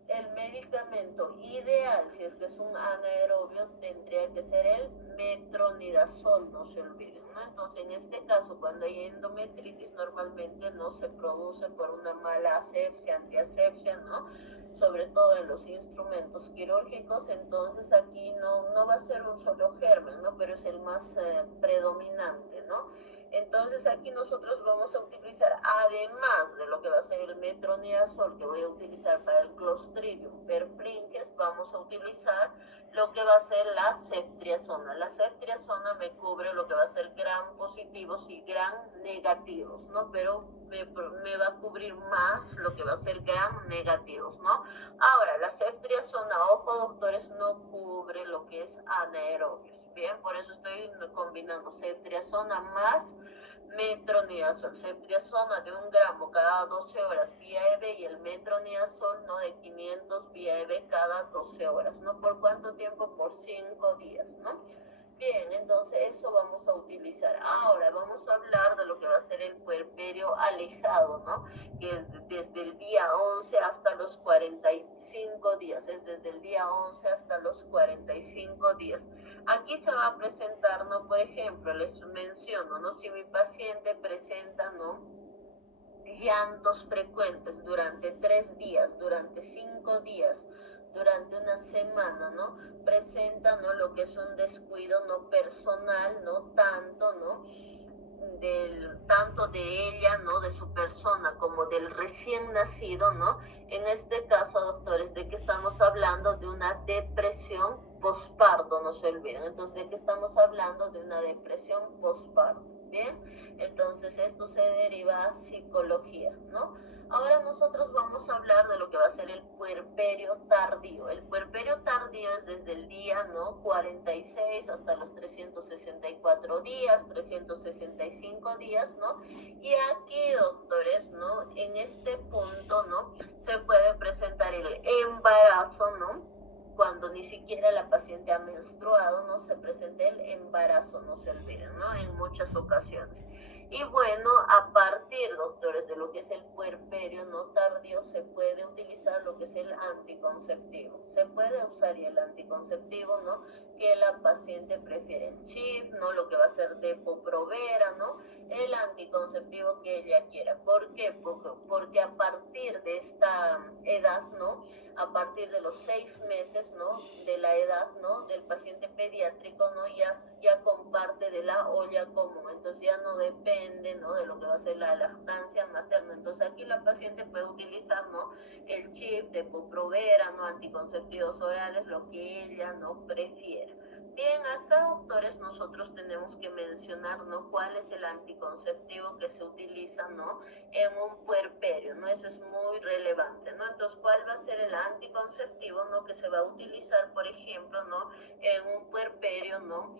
El medicamento ideal, si es que es un anaerobio, tendría que ser el metronidazol, no se olviden, ¿no? Entonces, en este caso, cuando hay endometritis, normalmente no se produce por una mala asepsia, antiasepsia, ¿no? Sobre todo en los instrumentos quirúrgicos, entonces aquí no va a ser un solo germen, ¿no? Pero es el más predominante, ¿no? Entonces aquí nosotros vamos a utilizar, además de lo que va a ser el metronidazol que voy a utilizar para el Clostridium perfringens, vamos a utilizar lo que va a ser la ceftriaxona. La ceftriaxona me cubre lo que va a ser gram positivos y gram negativos, ¿no? Pero me va a cubrir más lo que va a ser gram negativos, ¿no? Ahora, la ceftriaxona, ojo, doctores, no cubre lo que es anaerobios. Bien, por eso estoy combinando ceftriaxona más metronidazol. Ceftriaxona de 1 gramo cada 12 horas vía EV y el metronidazol no de 500 vía EV cada 12 horas. ¿No? ¿Por cuánto tiempo? Por 5 días, ¿no? Bien, entonces eso vamos a utilizar. Ahora vamos a hablar de lo que va a ser el puerperio alejado, ¿no? Que es desde el día 11 hasta los 45 días, es desde el día 11 hasta los 45 días. Aquí se va a presentar, ¿no? Por ejemplo, les menciono, ¿no? Si mi paciente presenta, ¿no? Llantos frecuentes durante 3 días, durante 5 días, durante una semana, ¿no? Presenta, ¿no? Lo que es un descuido no personal, ¿no? Tanto, ¿no? Tanto de ella, ¿no? De su persona, como del recién nacido, ¿no? En este caso, doctores, ¿de qué estamos hablando? De una depresión posparto, no se olviden. Entonces, ¿de qué estamos hablando? De una depresión posparto, ¿bien? Entonces, esto se deriva a psicología, ¿no? Ahora nosotros vamos a hablar de lo que va a ser el puerperio tardío. El puerperio tardío es desde el día, ¿no? 46 hasta los 364 días, 365 días, ¿no? Y aquí, doctores, ¿no? En este punto, ¿no? Se puede presentar el embarazo, ¿no? Cuando ni siquiera la paciente ha menstruado, ¿no? Se presenta el embarazo, no se olviden, ¿no? En muchas ocasiones. Y bueno, a partir, doctores, de lo que es el puerperio no tardío, se puede utilizar lo que es el anticonceptivo. Se puede usar el anticonceptivo, ¿no? Que la paciente prefiere el chip, ¿no? Lo que va a ser Depo-Provera, ¿no? El anticonceptivo que ella quiera. ¿Por qué? Porque a partir de esta edad, ¿no? A partir de los 6 meses, ¿no? De la edad, ¿no? Del paciente pediátrico, ¿no? Ya comparte de la olla común, entonces ya no depende, ¿no? De lo que va a ser la lactancia materna. Entonces aquí la paciente puede utilizar, ¿no? El chip de Provera, ¿no? Anticonceptivos orales, lo que ella no prefiera. Bien, acá, doctores, nosotros tenemos que mencionar, ¿no? Cuál es el anticonceptivo que se utiliza, ¿no? En un puerperio, ¿no? Eso es muy relevante, ¿no? Entonces, ¿cuál va a ser el anticonceptivo, ¿no? Que se va a utilizar, por ejemplo, ¿no? En un puerperio, ¿no?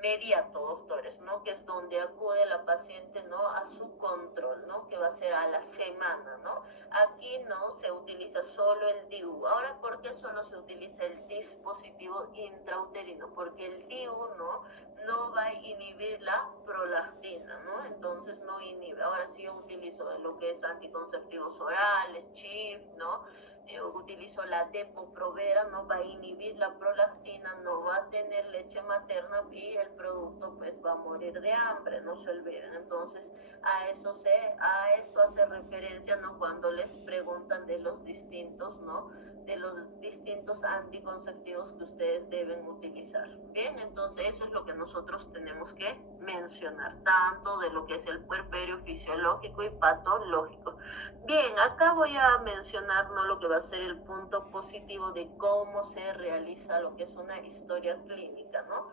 Mediato, doctores, ¿no? Que es donde acude la paciente, ¿no? A su control, ¿no? Que va a ser a la semana, ¿no? aquí no se utiliza solo el DIU. Ahora, ¿por qué solo se utiliza el dispositivo intrauterino? Porque el DIU no va a inhibir la prolactina, ¿no? Entonces no inhibe. Ahora sí yo utilizo lo que es anticonceptivos orales, CHIF, ¿no? Utilizo la Depo-Provera, no va a inhibir la prolactina, no va a tener leche materna y el producto pues va a morir de hambre, no se olviden. Entonces a eso hace referencia, ¿no? Cuando les preguntan de los distintos, ¿no? De los distintos anticonceptivos que ustedes deben utilizar. Bien, entonces eso es lo que nosotros tenemos que mencionar, tanto de lo que es el puerperio fisiológico y patológico. Bien, acá voy a mencionar, ¿no? Lo que va a ser el punto positivo de cómo se realiza lo que es una historia clínica, ¿no?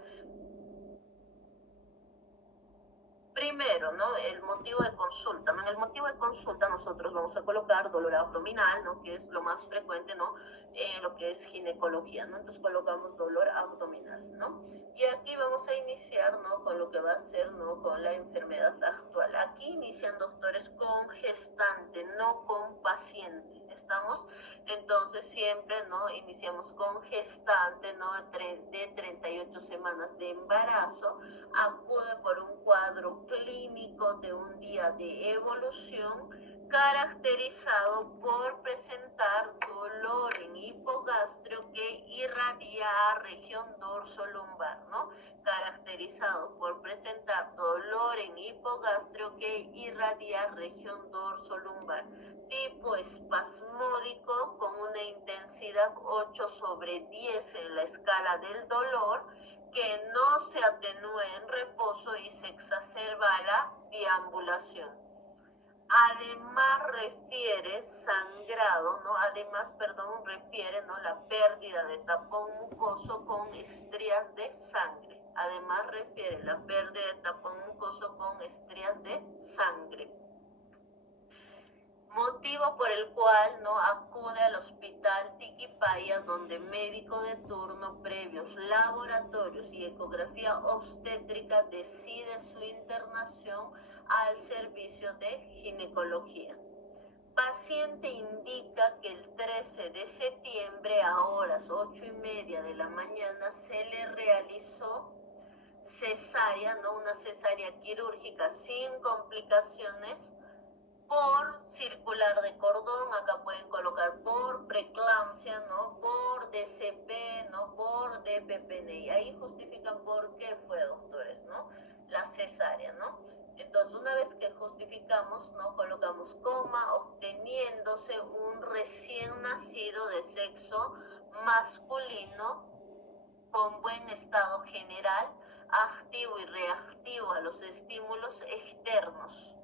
Primero, ¿no? El motivo de consulta, ¿no? En el motivo de consulta nosotros vamos a colocar dolor abdominal, ¿no? Que es lo más frecuente, ¿no? En lo que es ginecología, ¿no? Entonces colocamos dolor abdominal, ¿no? Y aquí vamos a iniciar, ¿no? Con lo que va a ser, ¿no? Con la enfermedad actual. Aquí inician doctores con gestante, no con paciente. ¿Estamos? Entonces siempre, ¿no? Iniciamos con gestante, ¿no? De 38 semanas de embarazo, acude por un cuadro clínico de un día de evolución caracterizado por presentar dolor en hipogastrio que irradia a región dorsolumbar, ¿no? Caracterizado por presentar dolor en hipogastrio que irradia región dorsolumbar, tipo espasmódico con una intensidad 8/10 en la escala del dolor, que no se atenúe en reposo y se exacerba la deambulación. Además refiere sangrado, ¿no? Además, perdón, refiere, ¿no? La pérdida de tapón mucoso con estrías de sangre. Además refiere la pérdida de tapón mucoso con estrías de sangre. Motivo por el cual no acude al hospital Tiquipaya, donde médico de turno previos laboratorios y ecografía obstétrica decide su internación al servicio de ginecología. Paciente indica que el 13 de septiembre a horas 8:30 de la mañana se le realizó cesárea, ¿no? Una cesárea quirúrgica sin complicaciones, por circular de cordón, acá pueden colocar por preeclampsia, ¿no? Por DCP, ¿no? Por DPPNI. Ahí justifican por qué fue, doctores, ¿no? La cesárea, ¿no? Entonces, una vez que justificamos, ¿no? Colocamos coma, obteniéndose un recién nacido de sexo masculino con buen estado general, activo y reactivo a los estímulos externos.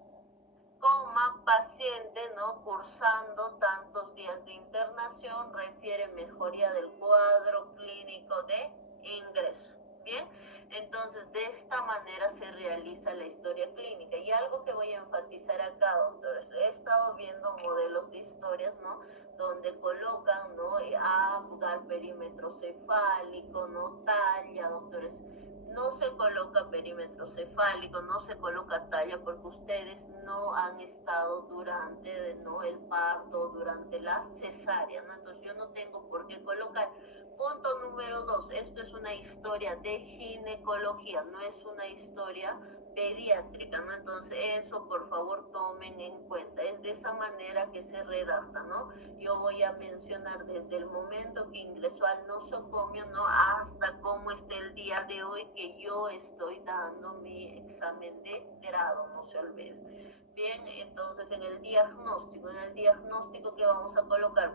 Coma, paciente, ¿no? Cursando tantos días de internación, refiere mejoría del cuadro clínico de ingreso. Bien, entonces de esta manera se realiza la historia clínica. Y algo que voy a enfatizar acá, doctores, he estado viendo modelos de historias, ¿no? Donde colocan, ¿no? Abgar, perímetro cefálico, ¿no? Talla, doctores. No se coloca perímetro cefálico, no se coloca talla, porque ustedes no han estado durante, ¿no? El parto, durante la cesárea, ¿no? Entonces yo no tengo por qué colocar. Punto número 2, esto es una historia de ginecología, no es una historia pediátrica, ¿no? Entonces eso por favor tomen en cuenta, es de esa manera que se redacta, ¿no? Yo voy a mencionar desde el momento que ingresó al nosocomio, ¿no? Hasta cómo está el día de hoy que yo estoy dando mi examen de grado, no se olviden. Bien, entonces en el diagnóstico que vamos a colocar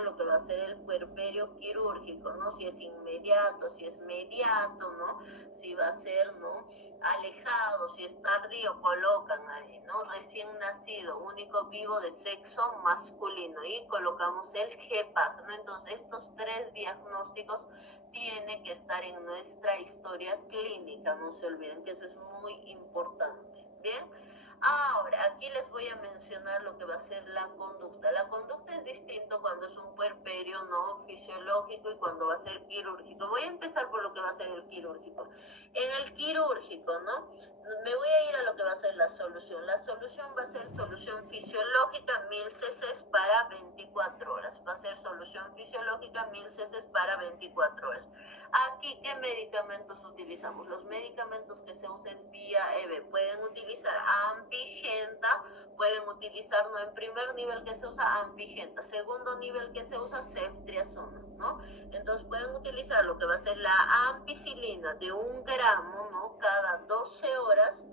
lo que va a ser el puerperio quirúrgico, ¿no? Si es inmediato, si es mediato, ¿no? Si va a ser, ¿no? Alejado, si es tardío, colocan ahí, ¿no? Recién nacido, único vivo de sexo masculino, y colocamos el GPAC, ¿no? Entonces estos 3 diagnósticos tienen que estar en nuestra historia clínica, no se olviden que eso es muy importante. Bien. Ahora, aquí les voy a mencionar lo que va a ser la conducta. La conducta es distinto cuando es un puerperio no fisiológico y cuando va a ser quirúrgico. Voy a empezar por lo que va a ser el quirúrgico. En el quirúrgico, ¿no? Me voy a ir a lo que va a ser la solución? La solución va a ser solución fisiológica 1000 cc para 24 horas. Va a ser solución fisiológica 1000 cc para 24 horas. Aquí, ¿qué medicamentos utilizamos? Los medicamentos que se usan es vía EB. Pueden utilizar ampigenta, pueden utilizar, ¿no? En primer nivel que se usa ampigenta, segundo nivel que se usa ceftriaxona, ¿no? Entonces pueden utilizar lo que va a ser la ampicilina de 1 gramo, ¿no? Cada 12 horas,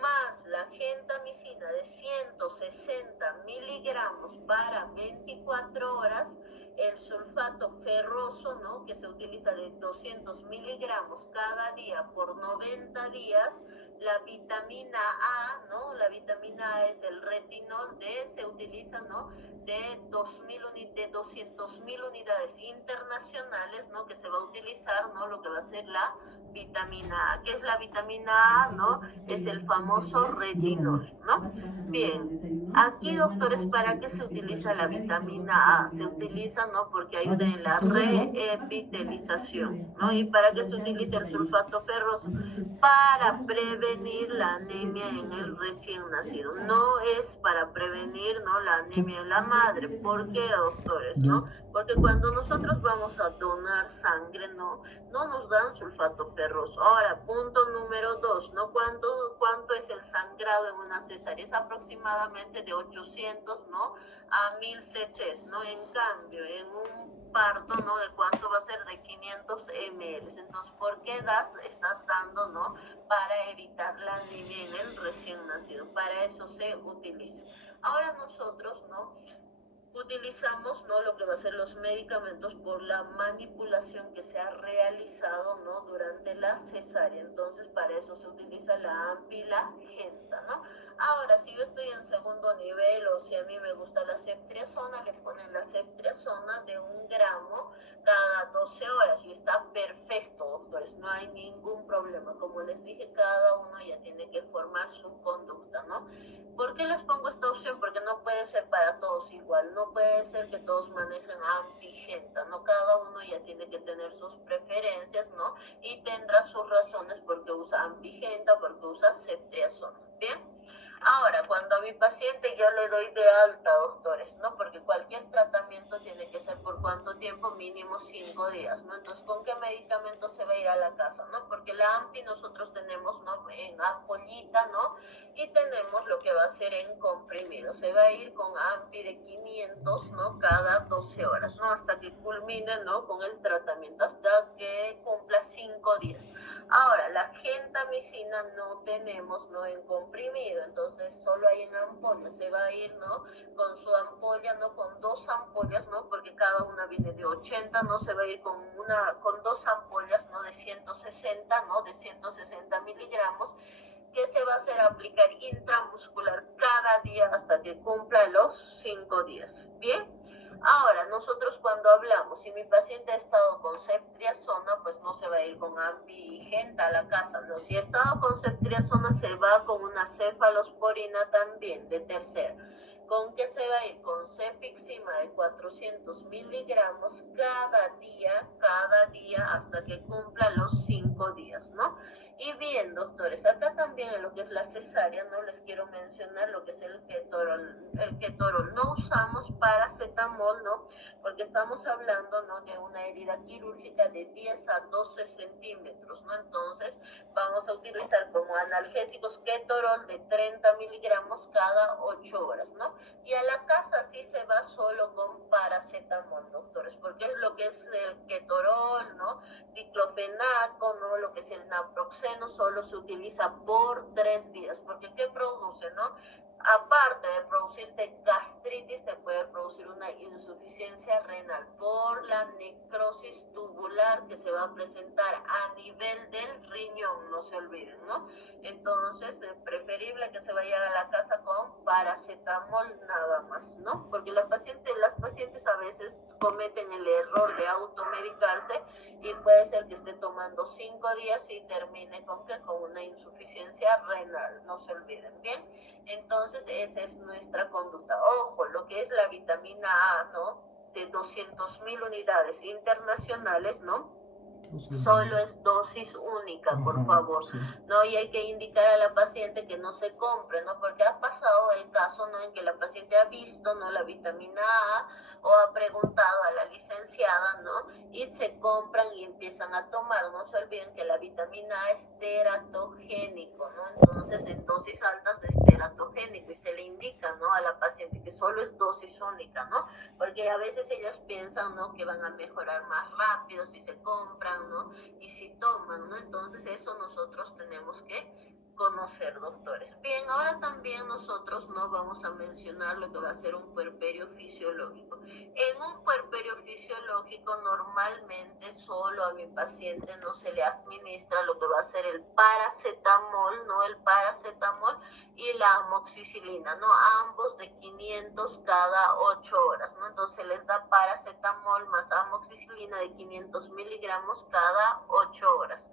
más la gentamicina de 160 miligramos para 24 horas, el sulfato ferroso, ¿no? Que se utiliza de 200 miligramos cada día por 90 días, la vitamina A, ¿no? La vitamina A es el retinol, se utiliza, ¿no? De 200.000 unidades internacionales, ¿no? Que se va a utilizar, ¿no? Lo que va a ser la vitamina A. ¿Qué es la vitamina A, no? Es el famoso retinol, ¿no? Bien, aquí, doctores, ¿para qué se utiliza la vitamina A? Se utiliza, ¿no? Porque ayuda en la reepitelización, ¿no? ¿Y para qué se utiliza el sulfato ferroso? Para prevenir la anemia en el recién nacido. No es para prevenir, ¿no? La anemia en la madre. ¿Por qué, doctores, no? Porque cuando nosotros vamos a donar sangre, no nos dan sulfato ferroso. Ahora, punto número 2, ¿no? ¿Cuánto es el sangrado en una cesárea? Es aproximadamente de 800, ¿no? A 1000 cc, ¿no? En cambio, en un parto, ¿no? ¿De cuánto va a ser? De 500 ml. Entonces, ¿por qué estás dando, ¿no? Para evitar la anemia en el recién nacido. Para eso se utiliza. Ahora nosotros, ¿no? Utilizamos, ¿no? Lo que va a ser los medicamentos por la manipulación que se ha realizado, ¿no? Durante la cesárea. Entonces, para eso se utiliza la ampilagenta, ¿no? Ahora, si yo estoy en segundo nivel o si a mí me gusta la ceftriaxona, le ponen la ceftriaxona de 1 gramo cada 12 horas y está perfecto, doctores, no hay ningún problema. Como les dije, cada uno ya tiene que formar su conducta, ¿no? ¿Por qué les pongo esta opción? Porque no puede ser para todos igual, no puede ser que todos manejen ampigenta, ¿no? Cada uno ya tiene que tener sus preferencias, ¿no? Y tendrá sus razones porque usa ampigenta, porque usa ceftriaxona, ¿bien? Ahora, cuando a mi paciente yo le doy de alta, doctores, ¿no? Porque cualquier tratamiento tiene que ser por cuánto tiempo, mínimo 5 días, ¿no? Entonces, ¿con qué medicamento se va a ir a la casa, no? Porque la AMPI nosotros tenemos, ¿no? En ampollita, ¿no? Y tenemos lo que va a ser en comprimido. Se va a ir con AMPI de 500, ¿no? Cada 12 horas, ¿no? Hasta que culmine, ¿no? Con el tratamiento, hasta que cumpla 5 días. Ahora, la gentamicina no tenemos, ¿no? En comprimido, entonces solo hay en ampolla. Se va a ir, ¿no? Con su ampolla, ¿no? Con 2 ampollas, ¿no? Porque cada una viene de 80, ¿no? Se va a ir con 2 ampollas, ¿no? De 160, ¿no? De 160 miligramos, que se va a hacer aplicar intramuscular cada día hasta que cumpla los 5 días. ¿Bien? Ahora, nosotros cuando hablamos, si mi paciente ha estado con ceftriaxona, pues no se va a ir con ampigenta a la casa, no. Si ha estado con ceftriaxona, se va con una cefalosporina también, de tercera. ¿Con qué se va a ir? Con cefixima de 400 miligramos cada día, hasta que cumpla los 5 días, ¿no? Y bien, doctores, acá también en lo que es la cesárea, ¿no? Les quiero mencionar lo que es el ketorol. El ketorol no usamos paracetamol, ¿no? Porque estamos hablando, ¿no? De una herida quirúrgica de 10 a 12 centímetros, ¿no? Entonces, vamos a utilizar como analgésicos ketorol de 30 miligramos cada 8 horas, ¿no? Y a la casa sí se va solo con paracetamol, doctores, porque es lo que es el ketorol, ¿no? Diclofenaco, ¿no? Lo que es el naproxeno, solo se utiliza por 3 días, porque ¿qué produce, no? Aparte de producirte gastritis, te puede producir una insuficiencia renal por la necrosis tubular que se va a presentar a nivel del riñón, no se olviden, ¿no? Entonces, es preferible que se vayan a la casa con paracetamol nada más, ¿no? Porque las pacientes a veces cometen el error de automedicarse y puede ser que esté tomando 5 días y termine con una insuficiencia renal, no se olviden, ¿bien? Entonces, esa es nuestra conducta. Ojo, lo que es la vitamina A, ¿no? De 200.000 unidades internacionales, ¿no? Solo es dosis única, por Ajá, favor, sí. ¿no? Y hay que indicar a la paciente que no se compre, ¿no? Porque ha pasado el caso, ¿no? En que la paciente ha visto, ¿no? La vitamina A o ha preguntado a la licenciada, ¿no? Y se compran y empiezan a tomar. No se olviden que la vitamina A es teratogénico, ¿no? Entonces, en dosis altas es teratogénico y se le indica, ¿no? A la paciente que solo es dosis única, ¿no? Porque a veces ellas piensan, ¿no? Que van a mejorar más rápido si se compran, ¿no? Y si toman, ¿no? Entonces eso nosotros tenemos que conocer, doctores. Bien, ahora también nosotros no vamos a mencionar lo que va a ser un puerperio fisiológico. En un puerperio fisiológico normalmente solo a mi paciente no se le administra lo que va a ser el paracetamol, ¿no? El paracetamol y la amoxicilina, ¿no? Ambos de 500 cada 8 horas, ¿no? Entonces les da paracetamol más amoxicilina de 500 miligramos cada 8 horas.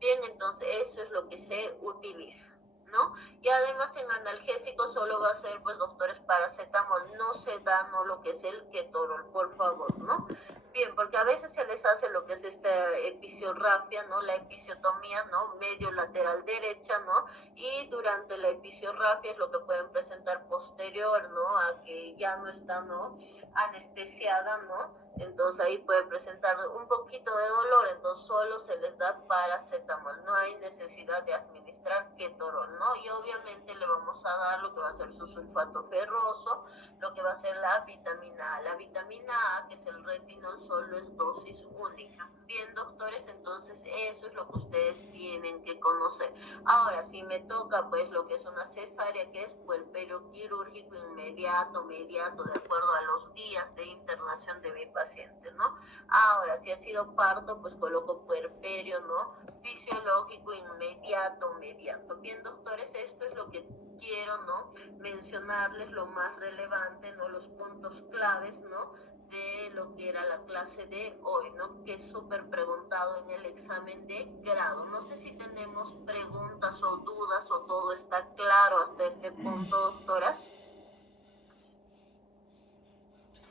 Bien, entonces eso es lo que se utiliza, ¿no? Y además en analgésicos solo va a ser, pues, doctores, paracetamol, no se da, ¿no? Lo que es el ketorol, por favor, ¿no? Bien, porque a veces se les hace lo que es esta episiorrafia, ¿no? La episiotomía, ¿no? Medio lateral derecha, ¿no? Y durante la episiorrafia es lo que pueden presentar posterior, ¿no? A que ya no está, ¿no? Anestesiada, ¿no? Entonces ahí puede presentar un poquito de dolor, entonces solo se les da paracetamol, no hay necesidad de administrar ketorol, ¿no? Y obviamente le vamos a dar lo que va a ser su sulfato ferroso, lo que va a ser la vitamina A. La vitamina A, que es el retinol, solo es dosis única. Bien, doctores, entonces eso es lo que ustedes tienen que conocer. Ahora, si me toca, pues, lo que es una cesárea, que es puerperio quirúrgico inmediato, mediato, de acuerdo a los días de internación de mi paciente, ¿no? Ahora, si ha sido parto, pues coloco puerperio, ¿no? Fisiológico inmediato, mediato. Bien, doctores, esto es lo que quiero, ¿no? Mencionarles lo más relevante, ¿no? Los puntos claves, ¿no? De lo que era la clase de hoy, ¿no? Que es súper preguntado en el examen de grado. No sé si tenemos preguntas o dudas o todo está claro hasta este punto, doctoras.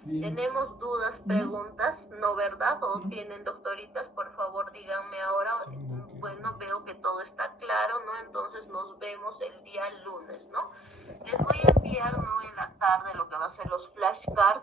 Bien. ¿Tenemos dudas, ¿No? preguntas, no, verdad? ¿O ¿No? tienen, doctoritas? Por favor, díganme ahora. Tengo que... Bueno, veo que todo está claro, ¿no? Entonces nos vemos el día lunes, ¿no? Les voy a enviar, ¿no? En la tarde lo que va a ser los flashcards